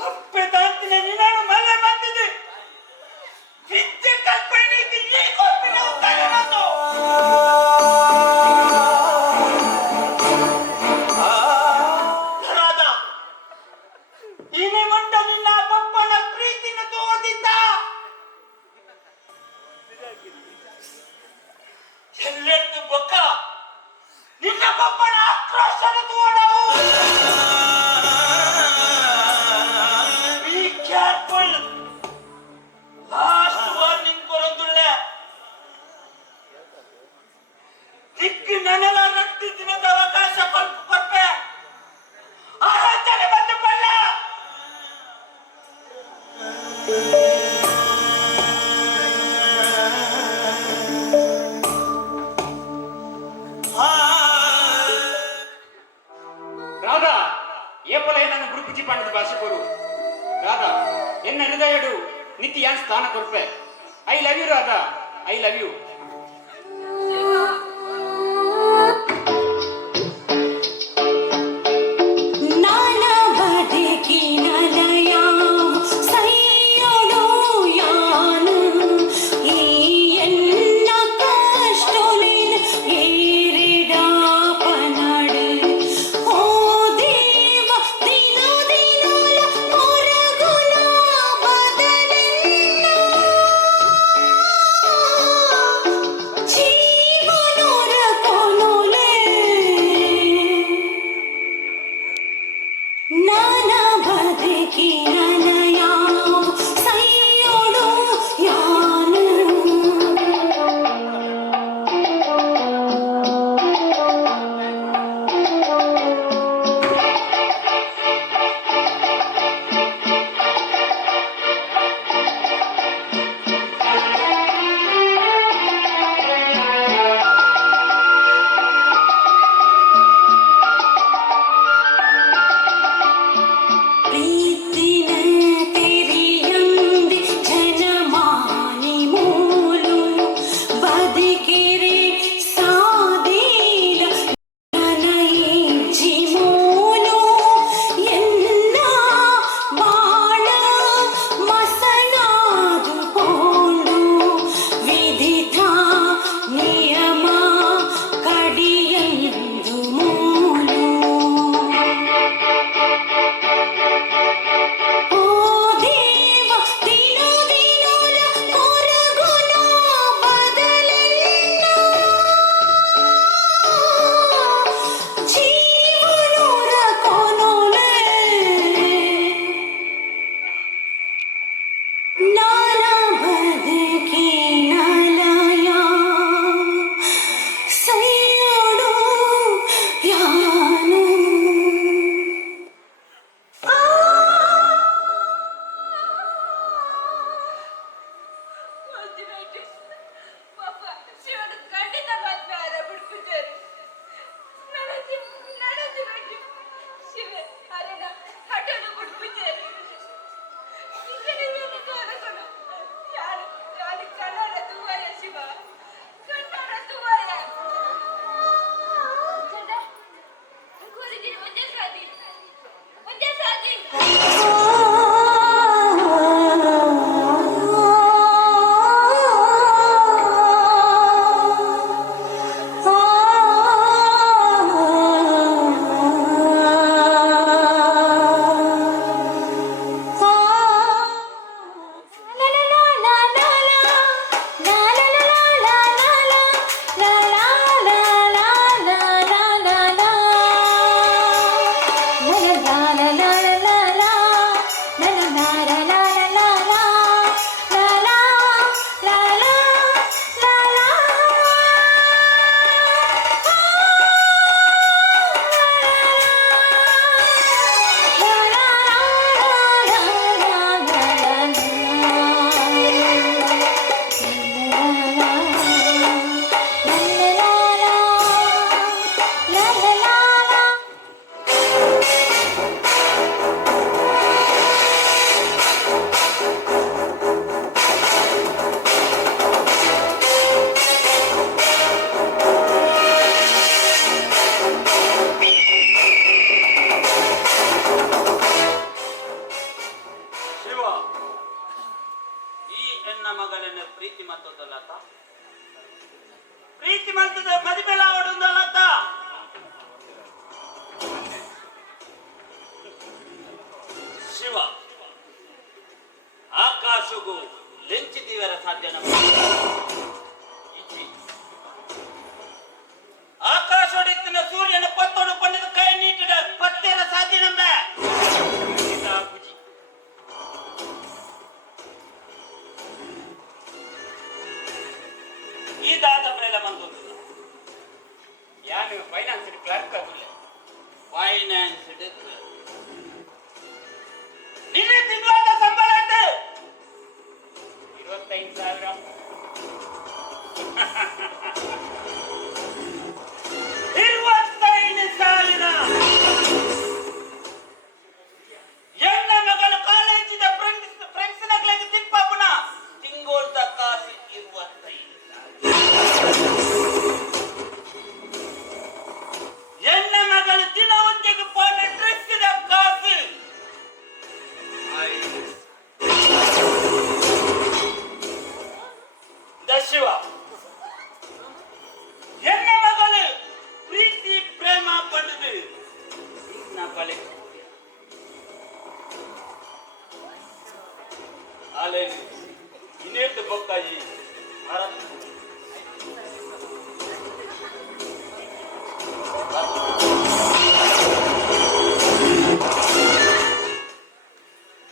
ಅಪ್ಪೆ ತಾಂತಿನ ನಿನ್ನನ್ನು ಮನೆ ಬಂದಿದೆ ವಿದ್ಯೆ ಕಲ್ಪನೆಗೆ ಈ ಕೊಪ್ಪಿನ ಉತ್ತರ ನಂದು ರಾಧ ಇನಿ ಮುಂಟ ನಿನ್ನ ಪಪ್ಪನ ಪ್ರೀತಿನ ತೋದಿದ್ದ ಎಲ್ಲೆದ್ದು ಬೊಕ್ಕ ನಿನ್ನ ಪಪ್ಪನ ಆಕ್ರೋಶನ ತೋಡವು ಬಿ ಕೇರ್ಫುಲ್ ಲಾಸ್ಟ್ ವಾರ್ನಿಂಗ್ ಕೊರೊಂದುಳ್ಳೆ ದಿಕ್ಕು ನನಲ ರಕ್ತಿ ದಿನದ ಅವಕಾಶ ಕೊರ್ಪೆ ಆಲೋಚನೆ ಬಂದು ಬಲ್ಲ ರಾಧಾ ಏಪಲ ನನ್ನ ಗುರುಪುಚಿ ಪಾಂಡದ ಭಾಷೆ ಕೊರು ರಾಧಾ ಎನ್ನ ಹೃದಯಡು ನಿತ್ಯ ಯಾನ್ ಸ್ಥಾನ ಕೊರ್ಪೆ I love you Radha I love you ಸಾಧ್ಯ ಇಚ್ಚಿ ಆಕಾಶ ಹೊಡಿತಿನ ಸೂರ್ಯನ ಪತ್ತೋಡು ಪಂಡಿತ ಕೈ ನೀಟಿದ ಪತ್ತೇರ ಸಾಧ್ಯ ನಂಬ ಪೂಜಿ ಈ ದಾದ ಮೇಲೆ ಬಂದದ್ದು ಯಾನು ಫೈನಾನ್ಸ್ ಕ್ಲರ್ಕ್ ಆಗಿಲ್ಲ ಫೈನಾನ್ಸ್ ನಿನ್ನೆ ತಿಂಗಳಾದ ಸಂಬಳ ಐತೆ 25,000 25,000 ಎಣ್ಣ ಮಗಳ ಕಾಲೇಜಿನ ಫ್ರೆಂಡ್ಸ್ ನಗ್ಲಾಗಿ ತಿಂಪಾಪುನ ತಿಂಗೋಳ್ದ ಕಾಸು 25,000 ಎಣ್ಣ ಮಗಳು ದಿನ ಒಂದಿಗೆ ಪೋನ ಡ್ರೆಸ್ಸಿನ ಕಾಸು ಶಿವ ಎನ್ನ ಮಗಳು ಪ್ರೀತಿ ಪ್ರೇಮ ಪಡೆದು ನಿನ್ನ ಬಲೆ ಆಲೆ ಇನ್ನೇಟು ಬೊಕ್ಕಾಯಿ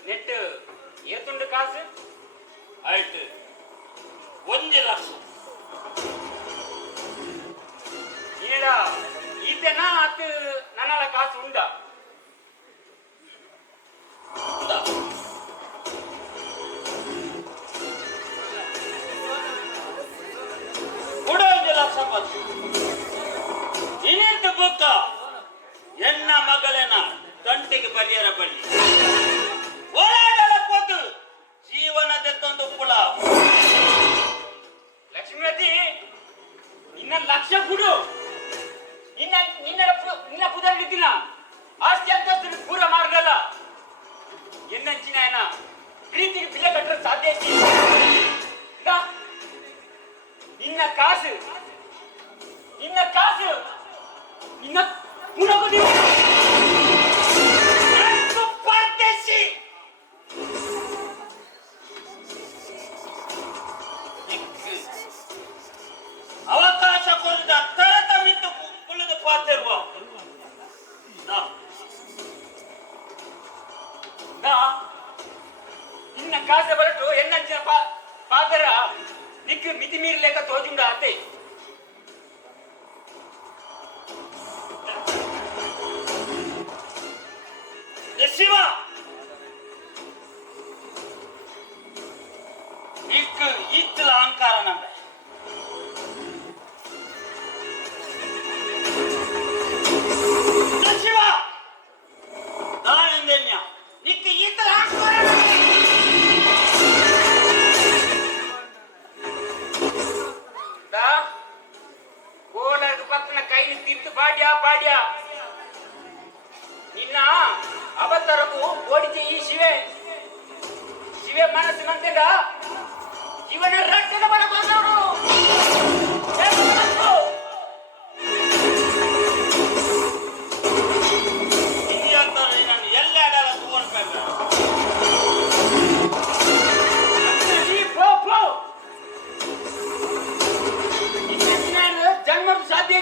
ನೆಟ್ ಏತುಂಡು ಕಾಸು ಆಯ್ತು 1 ಲಕ್ಷ ಈಡ ಈತೆನ ಅತ್ತು ನನ್ನಲ ಕಾಸು ಉಂಡ ಕೂಡ 1 ಲಕ್ಷ ಬಂತು ಇನ್ನಿಟ್ಟು ಬುಕ್ಕ ಎನ್ನ ಮಗಳೇನ ತಂಟಿಗೆ ಬಲಿಯರ ಬಳಿ ಓಡಾಡಲ ಕೂತು ಜೀವನದ ತಂದು ಕುಳ ಲಕ್ಷ್ಮೀವತಿ ನಿನ್ನ ಲಕ್ಷ ಕೊಡು ನಿನ್ನ ಪುದರ್ಲಿದ್ದಿನ ಆಸ್ತಿ ಅಂತಸ್ತು ಪೂರ ಮಾರ್ಗಲ್ಲ ಎನ್ನಂಚಿನ ಏನ ಪ್ರೀತಿಗೆ ಬಿಲ್ಲ ಕಟ್ಟರೆ ಸಾಧ್ಯ ಐತಿ ನಿನ್ನ ಕಾಸು ನಿನ್ನ ಪುನಃ ಪರದೇಶಿ ಅವಕಾಶ ಕೊರಿದ ತರತ ಮಿತ್ತು ಕುಳಿದು ಪಾತಿರುವ ನಿನ್ನ ಕಾಸ ಬರಟು ಎನ್ನಂಚಿನ ಪಾದರ ನಿಕ್ಕು ಮಿತಿ ಮೀರಲೇಕ ತೋಜುಂಡ ಆತೆ ಶಿವ ನಿಕ್ಕು ಇತ್ತಲ ಅಹಂಕಾರ ನಂಬ ಶಿವ ದಾಳಿಂದೆನ್ಯ ನಿಕ್ಕು ಇತ್ತಲ ಅಹಂಕಾರ ಕೋಲರ್ಗ ಪಕ್ಕನ ಕೈ ತಿಂತು ಪಾಡ್ಯ ನಿನ್ನ ಅವತರಕು ಓಡಿತೆ ಈ ಶಿವೆ ಮನಸ್ಸು ಮಂತೆಂದ ಇವನ ರಟ್ಟದ ಬಡ ಬಂದವನು ನಾನು ಎಲ್ಲ ಅಡಲ ತಗೊಂಡ್ಬೇಕ ಜನ್ಮದ ಸಾಧ್ಯ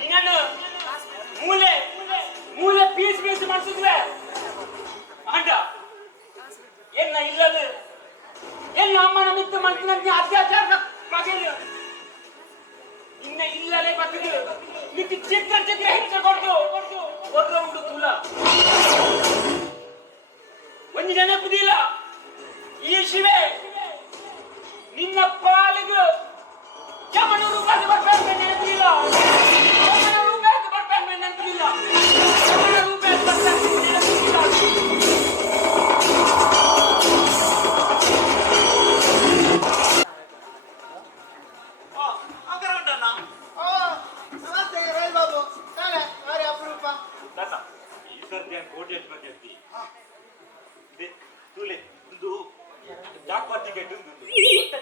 ನೀನು ಮೂಲೆ ಪೀಸ್ ಮಾಡಿಸಿದ್ವೆ ಅಂಡ ಎನ್ನ ಇಲ್ಲದು ಎನ್ನ ಅಮ್ಮನ ಮಿತ್ತು ಮಂತ್ರಿ ಅತ್ಯಾಚಾರ ಮಗಲು ಇನ್ನ ಇಲ್ಲದೆ ಬರ್ತದೆ ನಿಕ್ಕೆ ಚಿತ್ರ ಹೆಚ್ಚಿಕೊಂಡು ಒಂದು ಉಂಡು ತುಲ ಒಂದು ನೆನಪುದಿಲ್ಲ ಈ ಶಿವೆ ನಿನ್ನ ಪಾಲಿಗೆ ಯಮನೂರು ರೂಪಾಯಿ ಬರ್ಬೇಕು ನೆನಪಿಲ್ಲ ಯಮನೂರು ರೂಪಾಯಿ ಬರ್ಬೇಕು ನೆನಪಿಲ್ಲ ಯಮನೂರು ರೂಪಾಯಿ ಬರ್ಬೇಕು ನೆನಪಿಲ್ಲ ಈ ಸರ್ತಿ ಕೋಟಿ ಬಂದಿ ತೂಲೆ ಒಂದು ಜಾಕ್ಪಾತಿ ಗೆಟ್ಟು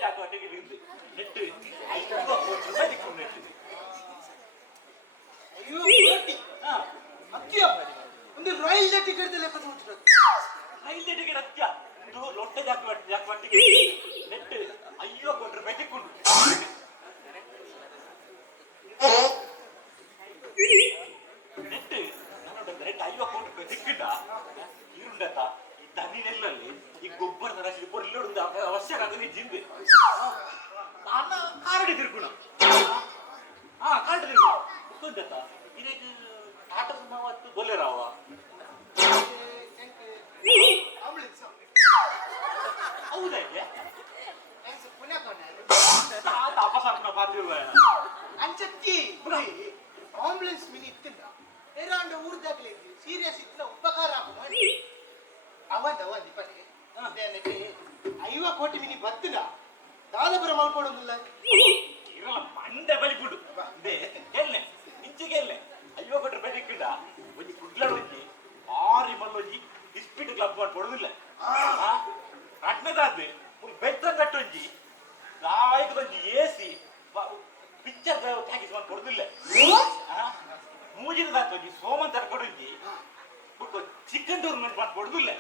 ಜಾಕ್ಪಾತಿ ಗೆಟ್ಟು ನೆಟ್ಟು ಒಂದು ರೈಲ್ ಟಿಕೆಟ್ ಲೆಕ್ಕ ರೈಲ್ವೆ ಟಿಕೆಟ್ ಹತ್ಯ ನೆಟ್ಟು ಲೊಟ್ಟೆ ಜಾಕಿ ನೆಟ್ಟು ಅಯ್ಯೋ ಕೊಟ್ರೆ ಬೆಟ್ಟಿಕೊಂಡು ನೆಟ್ಟು ನಾನು ರೆಡ್ ಅಯ್ಯೋ ಕೊಟ್ರೆ ಸಿಕ್ಕಿದ್ದ ಈರುಂಡತ ಈ ದನಿ ನೆಲ್ಲಲ್ಲಿ ಈ ಗೊಬ್ಬರದ ರಾಶಿ ಇಲ್ಲೊಂದು ಅವಶ್ಯಕ ಅದನ್ನ ಜಿಂಬೆ ಅನ್ನ ಕಾರಡಿ ತಿರ್ಗುಣ ಕಾರಡಿ ತಿರ್ಗುಣ ಗೊತ್ತಂತ ಇದಕ್ಕೆ ಟಾಟಾ ಸುಮಾವತ್ತು ಬೊಲೆರಾವ ಹೌದಾ ಅಪಸಾಪನ ಪಾತ್ರ ಅಂಚತ್ತಿ ಆಂಬುಲೆನ್ಸ್ ಮಿನಿ ಇತ್ತಿಲ್ಲ ಏರಾಂಡ ಊರ್ದಾಗ್ಲಿ ಸೀರಿಯಸ್ ಇತ್ತಿನ ಉಪಕಾರ ಅವಂದಿ ಪನಿ ಐವ ಕೋಟಿ ಮಿನಿ ಬತ್ತದ ದಾದಪುರ ಮಲ್ಕೊಡೋದಿಲ್ಲ ಇರಲ್ಲ ಮಂಡೆ ಬಲಿಬಿಡು ಎಲ್ಲೆ ನಿಂಚಿಗೆ ಎಲ್ಲೆ ಅಯ್ಯೋ ಕೊಟ್ರೆ ಬೆಟ್ಟಿಕ್ಕಿಂಡ ಒಂಜಿ ಕುಡ್ಲಾಡ್ ಒಂಜಿ ಆರಿ ಮಲ್ಲೊಂಜಿ ಇಸ್ಪಿಟ್ ಕ್ಲಬ್ ಮಾಡಿ ಕೊಡೋದಿಲ್ಲ ಅಡ್ನದಾದ್ರೆ ಒಂದು ಬೆಟ್ಟ ಕಟ್ಟೊಂಜಿ ಗಾಯಕದೊಂಜಿ ಎಸಿ ಪಿಕ್ಚರ್ ಪ್ಯಾಕೇಜ್ ಮಾಡಿ ಕೊಡೋದಿಲ್ಲ ಮೂಜಿನದಾಕೊಂಜಿ ಸೋಮನ್ ತರ ಕೊಡೊಂಜಿ ಚಿಕನ್ ಟೂರ್ನಮೆಂಟ್ ಮಾಡಿ ಕೊಡೋದಿಲ್ಲ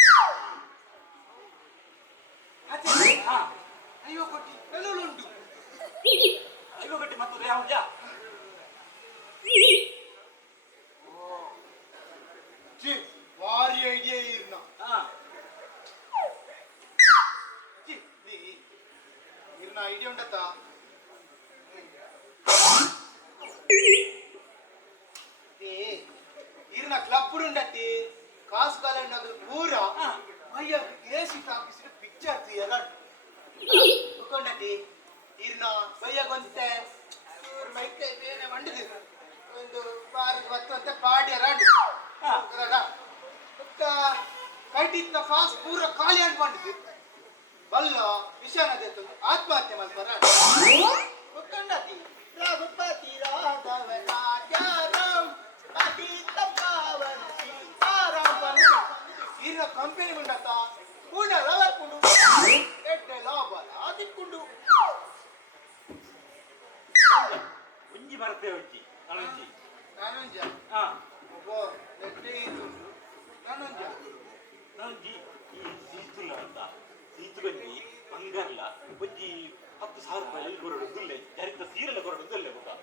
ಐವ ಕೋಟಿ ಬೆಲೂಳು ಉಂಟು ಅಯ್ಯೋ ಗಟ್ಟಿ ಮತ್ತೆ ಯಾವ್ದ ಭಾರಿ ಐಡಿಯಾ ಇರ್ನ ಇರ್ನ ಐಡಿಯಾ ಉಂಟತ್ತ ಇರ್ನ ಕ್ಲಬ್ ಉಂಡತ್ತಿ ಕಾಸು ಕಾಲ ಪೂರ ಅಯ್ಯ ಏಸಿ ಟಾಕೀಸ್ ಪಿಕ್ಚರ್ ಎಲ್ಲ ಉಂಡತ್ತಿ ಇರ್ನ ಬಯ್ಯಗೊಂತೆ ಮೈಕೆ ಬೇನೆ ಮಂಡಿದ್ರು ಒಂದು ಬಾರಿ ಬತ್ತು ಅಂತ ಪಾಡಿ ಅರಾಂಡ್ ಕೈಟಿತ್ತ ಫಾಸ್ಟ್ ಪೂರ ಖಾಲಿ ಅನ್ಕೊಂಡಿದ್ದು ಬಲ್ಲ ವಿಷಾನದ ಆತ್ಮಹತ್ಯೆ ಮಾಡ್ತಾರ ಕಂಡತಿ ರಘುಪತಿ ರಾಘವ ರಾಜಾರಾಮ್ ಅತೀತ ಪಾವನ ಸೀತಾರಾಮ್ ಇನ್ನ ಕಂಪನಿ ಬಂಡತ ಪೂರ್ಣ ರವರ್ಕೊಂಡು ಎಡ್ಡೆ ಲಾಭ ಆದಿಕ್ಕೊಂಡು ಒಂಜಿ ಬರ್ತೇವೆ ಒಂಜಿ ನಾನೊಂಜಿ ನಾನೊಂಜ ನಾನೊಂಜಿ ಈ ಸೀತುಲ್ಲ ಅಂತ ಸೀತುಗಂಜಿ ಬಂಗಾರಲ್ಲ ಒಂಜಿ 10,000 ರೂಪಾಯಿ ಕೊರಡುದಿಲ್ಲ ಜರಿತ ಸೀರೆಲ್ಲ ಕೊರಡುದಿಲ್ಲ ಗೊತ್ತಾ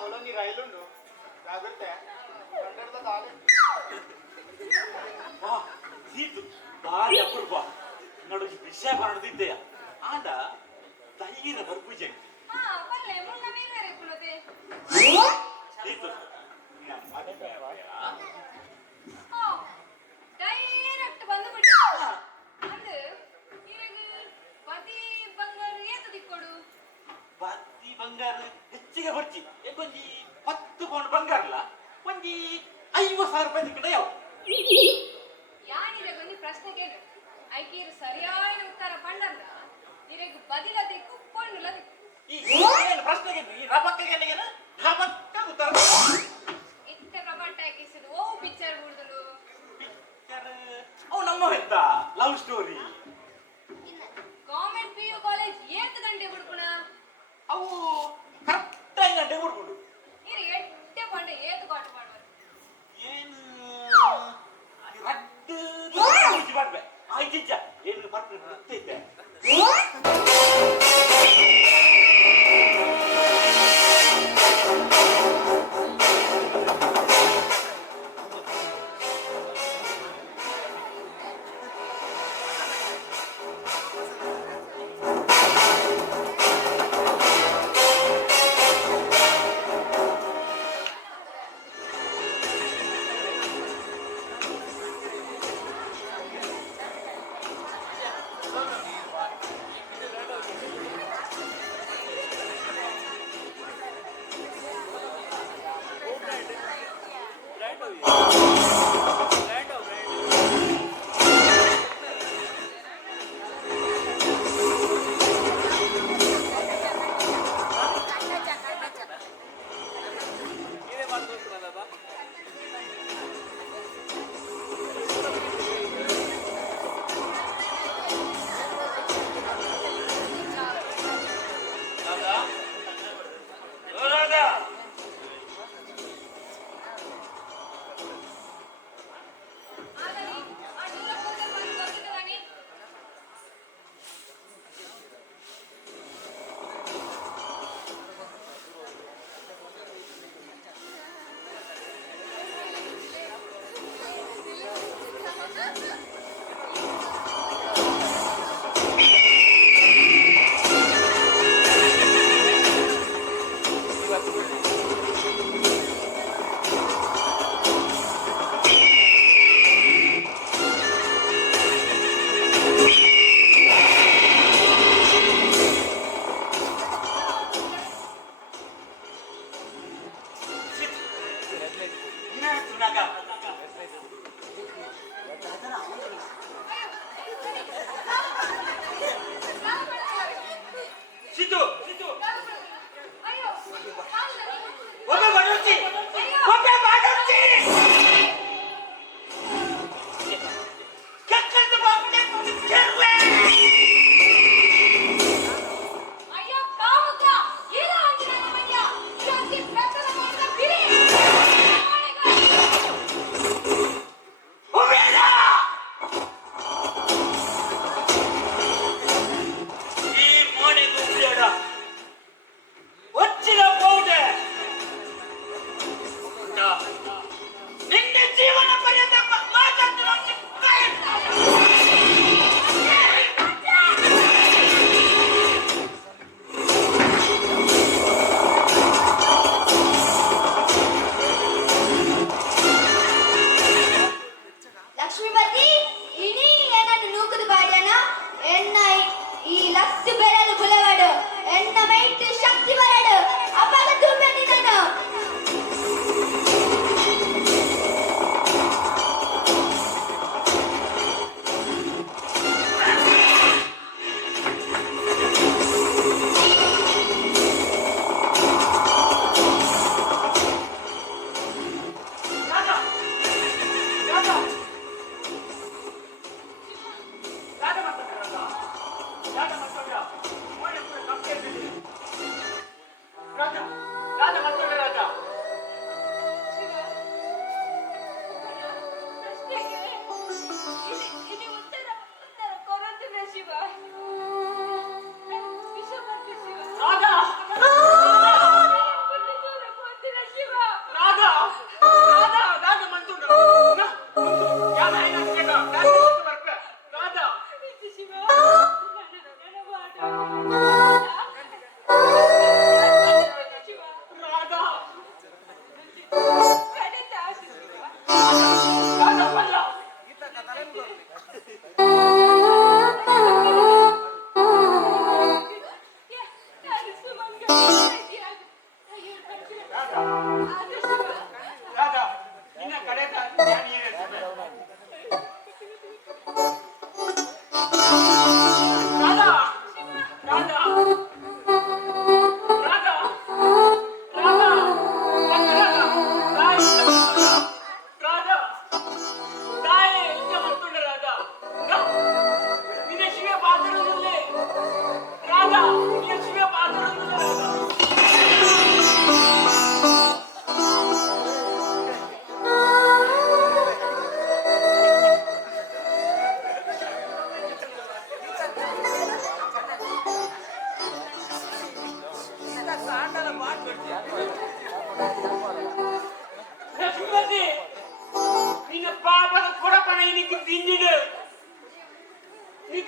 ಮೊಲೊಂಜಿ ರೈಲುಂಡು ಜಾಗ್ರತೆ ಸೀತು ಭಾರಿ ಅಪರೂಪ ನೋಡು ವಿಷಯ ಬರದಿದ್ದೆಯ ಆದ ಧೈರ್ಯ ಬರ್ಪೂಜೆ ಸೀತು ಡೈರೆಕ್ಟ್ ಬಂದುಬಿಟ್ಟು ಅಂದ್ರೆ ಪತಿ ಬಂಗಾರ ಏತು ದಿಕ್ಕೊಡು ಬತ್ತಿ ಬಂಗಾರ ಹೆಚ್ಚಿಗೆ ಬರ್ಚಿ ಒಂಜಿ 10 ಪೌಂಡ್ ಬಂಗಾರಲ್ಲ ಒಂಜಿ 50,000 ರೂಪಾಯಿ ದಿಕ್ಕಡ ಯಾವ ಯಾನಿಗೆ ಒಂದು ಪ್ರಶ್ನೆ ಕೇಳು ಐಕೀರು ಸರಿಯಾದ ಉತ್ತರ ಪಂಡಲ್ಲ ನಿನಗೆ ಬದಿಲ ದಿಕ್ಕು ಕೊಂಡುಲ ದಿಕ್ಕು ಈ ಪ್ರಶ್ನೆಗೆ ಈ ರಬಕ್ಕಗೆ ರಬಕ್ಕ ಉತ್ತರ ಇತ್ತ ರಬಟ್ಟ ಹಾಕಿಸಿದು ಓ ಪಿಕ್ಚರ್ ಬಿಡುದಲು ಪಿಕ್ಚರ್ ಅವು ನಮ್ಮ ಹೆತ್ತ love story government PU college 8 ಗಂಟೆ ಬಿಡ್ಕೊಣ ಅವು ಕರೆಕ್ಟ್ 5 ಗಂಟೆ ಬಿಡ್ಕೊಂಡು ನೀನು 8 ಗಂಟೆ ಏತು ಕಾಟ ಮಾಡುವ ಏನು ರಡ್ಡು ಮಾಡ್ಬೇ ಆಯ್ತಿಜ್ಜ ಏನು ಬರ್ತೈತೆ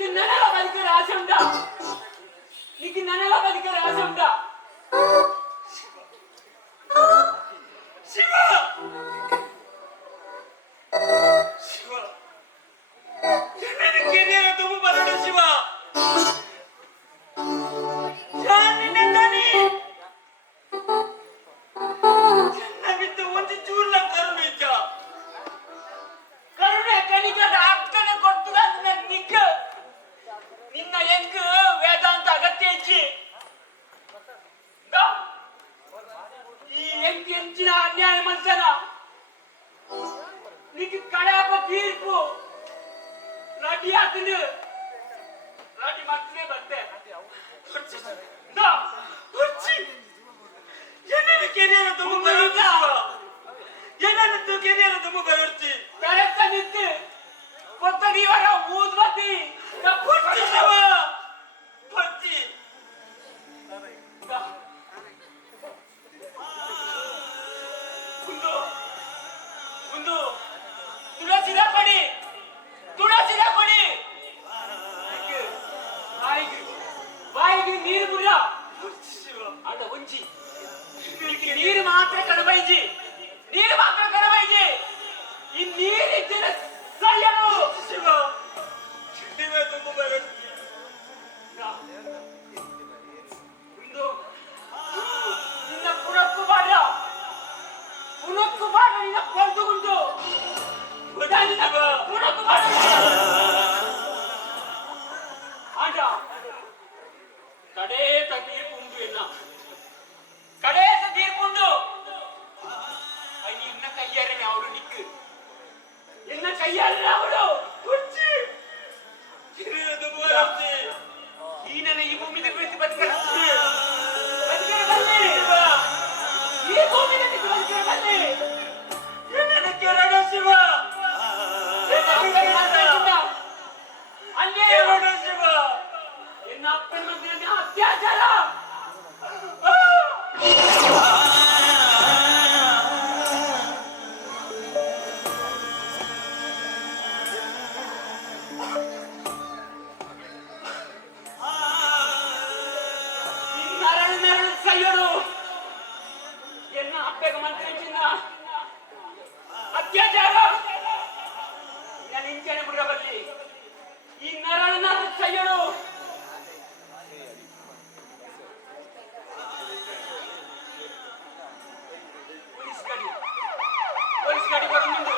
నీకు నెలల బతికే ఆశ ఉందా? నీకు నెలల బతికే ఆశ ఉందా? ಶಿವ ಶಿವ ಜನನ ಕೆರೆಯ ತುಂಬ ಬರೋಣ ಶಿವ ನಿನ್ನ ತಾನಿ ಚೆನ್ನ ಬಿದ್ದು ಒಂದು ಚೂರ್ಲ ಕರುಣಿದ್ದ ಕರುಣೆ ಕಣಿಗದ ಅಕ್ಕನೆ ಕೊಟ್ಟು ನನ್ನ ನಿಕ್ಕ ನಿನ್ನ ಹೆಂಗ ವೇದಾಂತ ಅಗತ್ಯ ಇಚ್ಚಿ ಈ ಹೆಂಗ್ ಹೆಂಚಿನ ಅನ್ಯಾಯ ಮನುಷ್ಯನ నీకు కడాప తీర్పు రెడీ అవుతుంది రెడీ ಮಾಡ್ತೇ ಬಂದೆ వచ్చి ಎನ್ನ ಕೆರೆಯ ತುಂಬ ಬರೋಣ ಎನ್ನ ಕೆರೆಯ ತುಂಬ ಬರೋರ್ತಿ ಕರೆಕ್ಟ್ ನಿಂತು ಕೊತ್ತಡಿ ವರ ಊದ್ಬತ್ತಿ ಪುಟ್ಟಿ ಶಿವ ಪುಟ್ಟಿ ತುಳಸಿದ ಕೊಡಿ ಬಾಯಿಗೆ ನೀರು ಬಿಡ ಅದ ಒಂಜಿ ನೀರು ಮಾತ್ರ ಕಡಬೈಜಿ ನೀರು ಮಾತ್ರ ಕಡಬೈಜಿ ಈ ನೀರಿನ ಸರಿಯನು ಶಿವ ನೀವೇ ತುಂಬ ಬರೋರ್ತಿ ನಿನ್ನ ಪುನಕ್ಕು ಬಾಡ ನಿನ್ನ ಕೊಂದುಗುಂಟು ಪುನಕ್ಕು ಬಾಡ ಆಟ ಕಡೇತ ತೀರ್ಪುಂಡು ಎನ್ನ ಕಡೇತ ತೀರ್ಪುಂಡು ಇನ್ನ ಕೈಯಾರನೆ ಅವಳು ನಿಕ್ಕು ಎನ್ನ ಕೈಯಾರನೆ ಅವಳು ಕುರ್ಚಿ ಈ ನನ್ನ ಈ ಭೂಮಿ ಕುರಿತು ಬದುಕಿ ಈ ಭೂಮಿ ಬದುಕಿ ಎನ್ನ ಕೆರಡ ಶಿವ ಅನ್ಯಾಯ ಶಿವ ಎನ್ನ ಅಪ್ಪನ ಮಗನ ಅತ್ಯಾಚಾರ నరడు సయ్యడు ఎన్న అప్పగ మంత్రించిన అత్యాచార నేను ఇంకేనే బుడబల్లి ఈ నరడు సయ్యడు పోలీస్ గాడి బరుండు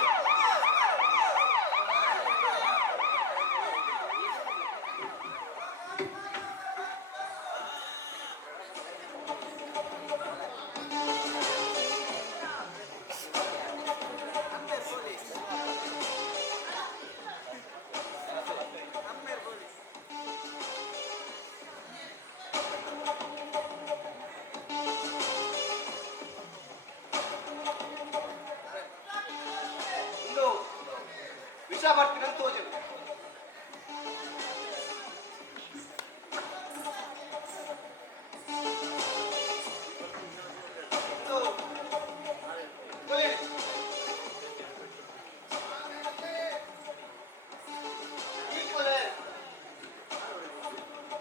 ವಿಷ ಬರ್ತೀನಿ ಅಂತ ತೋಜನು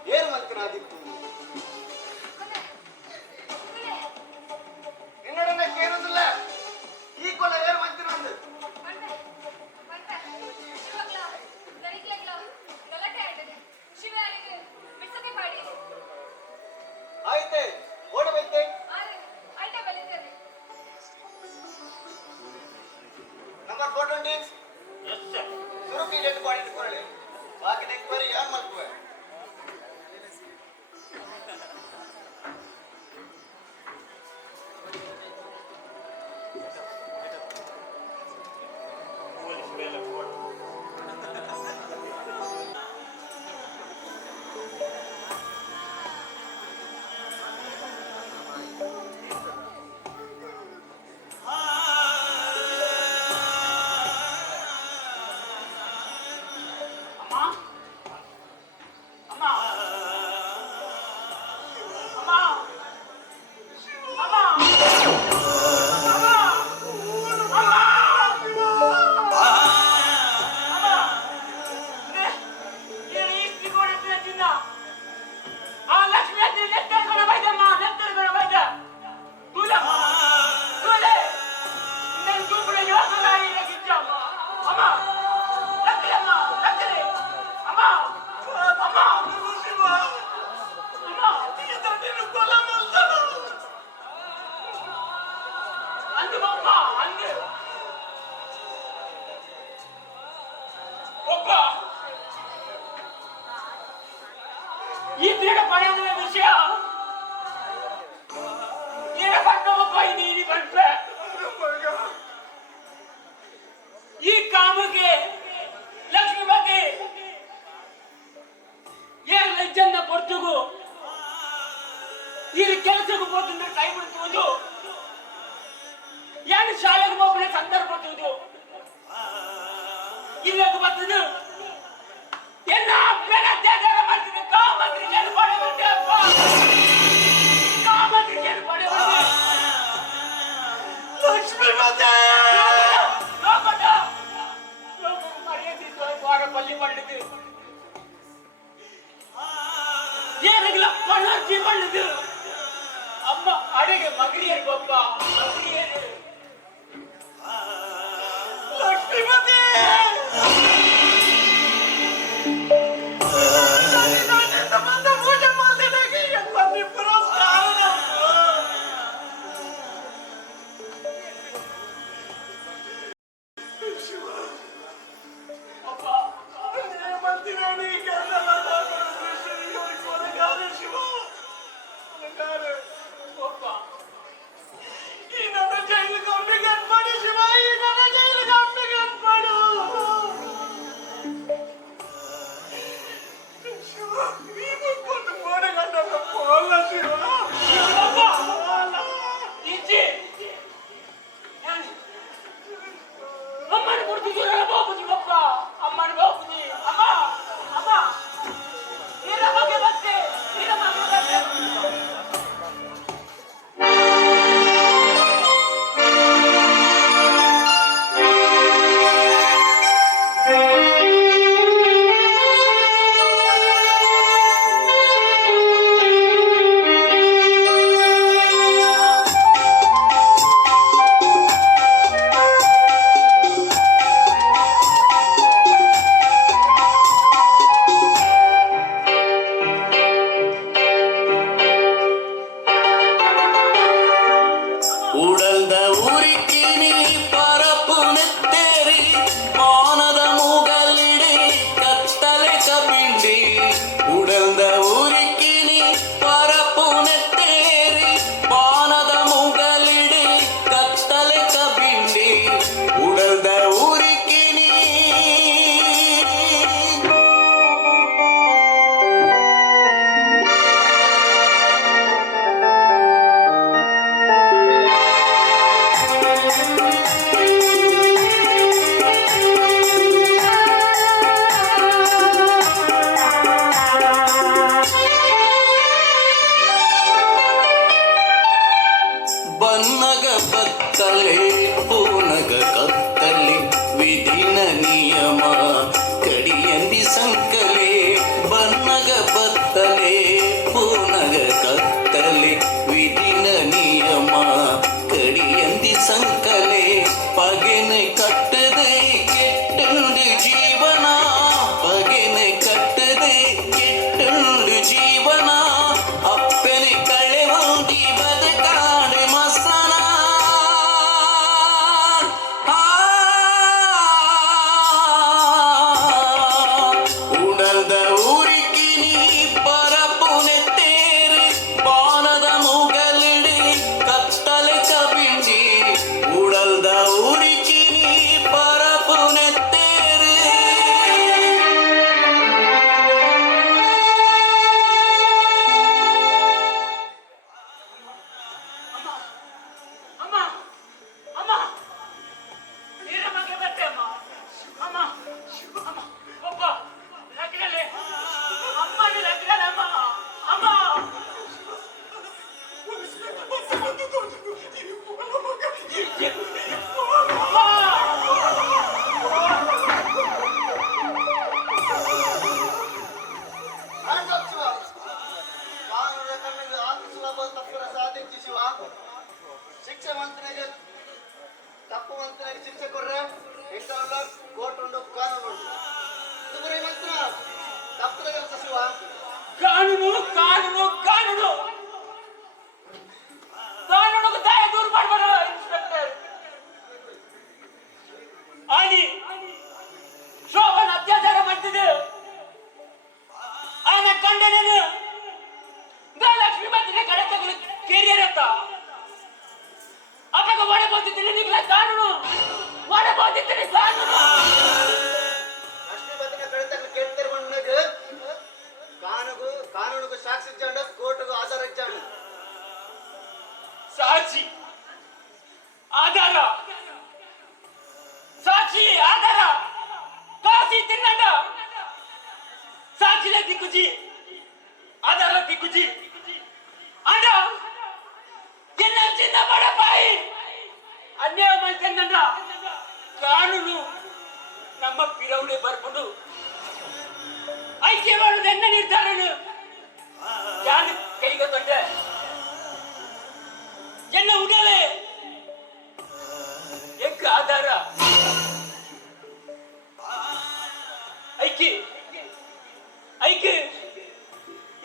ಏನು ಮಂತ್ರಾದಿತ್ತು ನಿನ್ನೊಡನೆ ಕೇಳುವುದಿಲ್ಲ ಈ ಕೊಲೆ ಏನು ಮಂತ್ರ ಒಂದು ಆಯ್ತೆ ಓಡಬೇಕೆ ನಂಬರ್ 420 ಸುರುಕಿ ಡೆಡ್ ಬಾಡಿ ಇಟ್ಕೊಳ್ಳಿ ಬಾಕಿ ಎಂಕ್ವೈರಿ ಯಾರು ಮಾಡ್ಕುವೆ ಬಗ್ಗೆ ಲಕ್ಷ್ಮಿ ಬಗ್ಗೆ ಏನ್ ಲಜ್ಜನ್ನ ಕೊಡ್ತುಗು ಇಲ್ಲಿ ಕೆಲಸಕ್ಕೆ ಹೋದ್ರೆ ಕೈ ಬಿಡ್ತುವುದು ಏನು ಶಾಲೆಗೆ ಹೋಗ್ರೆ ಸಂದರ್ಭ ಬರ್ತುವುದು ಇಲ್ಲಕ್ಕೆ ಬರ್ತದು ಎಲ್ಲ ಅಪ್ಪನ ಅತ್ಯಾಚಾರ ಮಾಡ್ತಿದ್ದೆ ಕಾಮಂತ್ರಿ ಜನ ಪಡೆಯುತ್ತೆ ಅಪ್ಪ ಕಾಮಂತ್ರಿ ಜನ ಪಡೆಯುತ್ತೆ ಲಕ್ಷ್ಮಿ ಮತ್ತೆ பள்ளி பண்ணுது ஏனுங்களா பணர்ச்சி பண்ணுது அம்மா அழகு மகிழியர் பாப்பா மகிழியர் ಲಕ್ಷ್ಮೀಪತಿ ಪೂಜೆ ಮಾಡ್ತಿದ್ದಾಗೆ ಎಲ್ಲ ಪುರಸ್ಕಾರ ಅಮ್ಮನ ಕೊಡ್ತಿದ್ದೀರ ಬಾಬುಜಿ ಬಪ್ಪ ಅಮ್ಮನ ಬಾಬುಜಿ ಅಮ್ಮ ಅಮ್ಮ ನೀರ ಬಗ್ಗೆ ಮತ್ತೆ ನೀರ ಬಗ್ಗೆ ಮತ್ತೆ உடல்த உரிக்கினி பரப்பு நெத்தேரி பானத முகலிடி கத்தலை கபிண்டி உடல்த உரிக்கினி பரப்பு நெத்தேரி பானத முகலிடி கத்தலை கபிண்டி உடல்த உரிக்கினி ಬನ್ನಗ ಬತ್ತಲೆ ಪೂನಗ ಕತ್ತಲೆ ವಿಧಿನ ನಿಯಮ ಕಡಿಯಂದಿ ಸಂಕಲೆ ಬನ್ನಗ ಬತ್ತಲೆ ಪೂನಗ ಕತ್ತಲೆ ವಿಧಿನ ನಿಯಮ ಕಡಿಯಂದಿ ಸಂಕಲೆ ಪಗೆನೆ ಕಟ್ಟದೆ ಕೆಟ್ಟುಂಡು ಜೀವನ ಪಗೆನೆ ಕಟ್ಟದೆ ಕೆಟ್ಟುಂಡು ಜೀವನ ಅಪ್ಪನೆ ಕಳೆ ಹೊಂದಿ ಬದುಕಾಡು ಮಸನ ಉಡಲ್ದ ಊರಿಕಿನಿ ಪರಪುನೆ ತೇರಿ ಬಾನದ ಮುಗಲಿಡಿ ಕತ್ತಲೆ ಕಬಿಂಡಿ ಉಡಲ್ದ ಊರಿಕಿನಿ ಪರಪುನೆ ತೇರಿ ಅಮ್ಮ ಅಮ್ಮ ನೀರ ಬಗ್ಗೆ ಮತ್ತೆ ಅಮ್ಮ ಅಮ್ಮ ಅಮ್ಮ ಒಬ್ಬ ಲಗ್ನಲೆ ಅಮ್ಮನ ಲಗ್ನಲೆ ಅಮ್ಮ ಅಮ್ಮ ಶಿಕ್ಷೆ ಮಂತ್ರಿಗೆ ತಪ್ಪು ಮಂತ್ರಿಗೆ ಶಿಕ್ಷೆ ಕೊಡ್ರೆ ಇಂಥವೆಲ್ಲ ಕೋರ್ಟ್ ಉಂಟು ಕಾನೂನು ಉಂಟು ಇದು ಬರೀ ಮಂತ್ರ ತಪ್ಪದ ಕೆಲಸ ಶಿವ ಕಾನೂನು ಕಾನೂನು ಕಾನೂನು ಕಾನೂನಿಗೆ ದಯ ದೂರ ಮಾಡ್ಬಾರ ಇನ್ಸ್ಪೆಕ್ಟರ್ ಆನಿ ಶೋಭನ ಅತ್ಯಾಚಾರ ಮಾಡ್ತಿದ್ದೆ ಆನ ಕಂಡೆ ನಾನು ಲಕ್ಷ್ಮೀ ಬಂದಿದೆ ಕಡೆ ತಗೊಳ್ಳಿ ಕೆರಿಯರ್ ಅಂತ ಅವಾಗ ಒಡೆ ಬಂದಿದ್ದೀನಿ ನಿಮ್ಗೆ ಕಾನೂನು ಒಡೆ ಬಂದಿದ್ದೀನಿ ಕಾನೂನು ಕಾನೂನಿಗೂ ಸಾಕ್ಷಿ ಇಚ್ಚಾಂಡು ಕೋರ್టుಗೂ ಆಧಾರ ಇಚ್ಚಾಂಡು ಸಾಕ್ಷಿ ಆಧಾರ సాక్షి ఆధార కాసి తిన్నాడ సాక్షిల దిక్కుజి ఆధార దిక్కుజి అండ చిన్న చిన్న బడపాయి అన్యాయ మంచందండ ಕಾನೂನು ನಮ್ಮ ಪಿರೌಳೆ ಬರ್ಕೊಂಡು ಐಕ್ಯ ಮಾಡೋದು ಎನ್ನ ನಿರ್ಧಾರನು ಯಾನು ಕೈಗೆ ತಂದೆ ಎನ್ನ ಉಡಲೆ ಎಂಕ ಆಧಾರ ಐಕ್ಯ ಐಕ್ಯ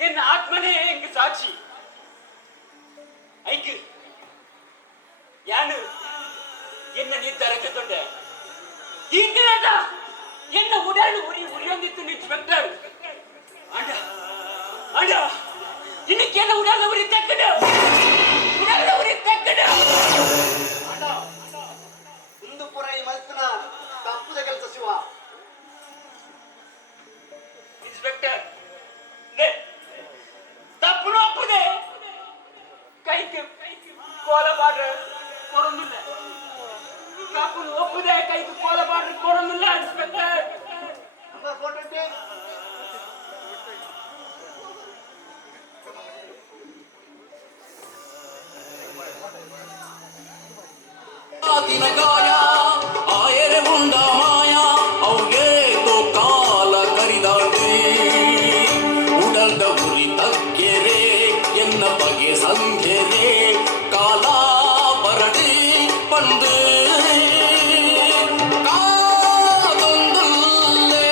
ಎನ್ನ ಆತ್ಮನೇ ಎಂಕ ಸಾಕ್ಷಿ ಐಕ್ಯ ಯಾನು ಎನ್ನ ನಿರ್ಧಾರಕ್ಕೆ ತಂದೆ ಇಂದಿನ ಎನ್ನ ಉಡಲು ಉರಿಯೊಂದಿತ್ತು ಇನ್ಸ್ಪೆಕ್ಟರ್ ಅಂಡ ಅಂಡ ಇನ್ನಕ್ಕೆಲ್ಲ ಉಡಲ ಉರಿ ತಕ್ಕಡ ಉಡಲ ಉರಿ ತಕ್ಕಡ ಹಿಂದೂಪುರ ಈ ಮಲ್ತನ ತಪ್ಪದ ಕೆಲಸ ಶಿವ ಇನ್ಸ್ಪೆಕ್ಟರ್ ತಪ್ಪು ಒಪ್ಪದೆ ಕೈಗೆ ಕೋಲ ಮಾಡ್ರೆ ಕೊರೊಂದಿಲ್ಲ ತಪ್ಪು ಒಪ್ಪದೆ ಕೈಗೆ ಕೋಲ ಮಾಡ್ರೆ ಕೊರೊಂದಿಲ್ಲ ಇನ್ಸ್ಪೆಕ್ಟರ್ ದಿನಗಾಯ ಆಯರೆ ಮುಂಡ ಮಾಯ ಅವ್ಗೆ ತೋ ಕಾಲ ಕರಿದಾಡಿ ಉಡಲ್ದ ಉರಿ ತಗ್ಗೆರೆ ಎನ್ನ ಬಗೆ ಸಂಘೆರೆ ಕಾಲ ಬರಡಿ ಪಂದು ಕಾದೊಂದಲ್ಲೇ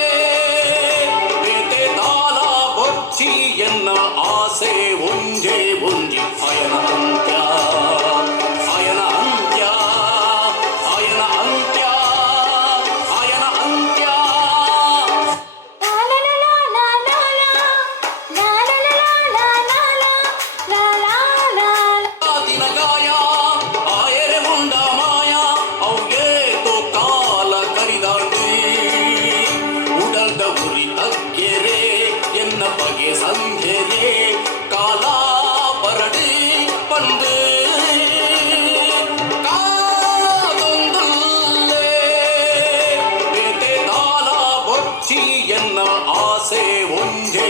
ಬೇಟೆ ತಾಲ ಬೊಚ್ಚಿ ಎನ್ನ ಆಸೆ ಒಂಜೆ ಒಂಜಿ ಅಯನ ಅಂತ್ಯ ಅಯನ ಅಂತ್ಯ ಅಯನ ಅಂತ್ಯ ಅಯನ ಅಂತ್ಯ ದಿನಗಾಯ ಆಯರೆ ಮುಂಡ ಮಾಯ ಅವ್ಗೆ ತೋ ಕಾಲ ಕರಿದಾಡಿ ಉಡಲ್ದ ಉರಿ ತಗ್ಗೆರೆ ಎನ್ನ ಬಗೆ ಸಂಘೆರೆ ಕಾಲ ಬರಡಿ ಪಂದು ಕಾದೊಂದಲ್ಲೇ ಬೇಟೆ ತಾಲ ಬೊಚ್ಚಿ ಎನ್ನ ಆಸೆ ಒಂಜೆ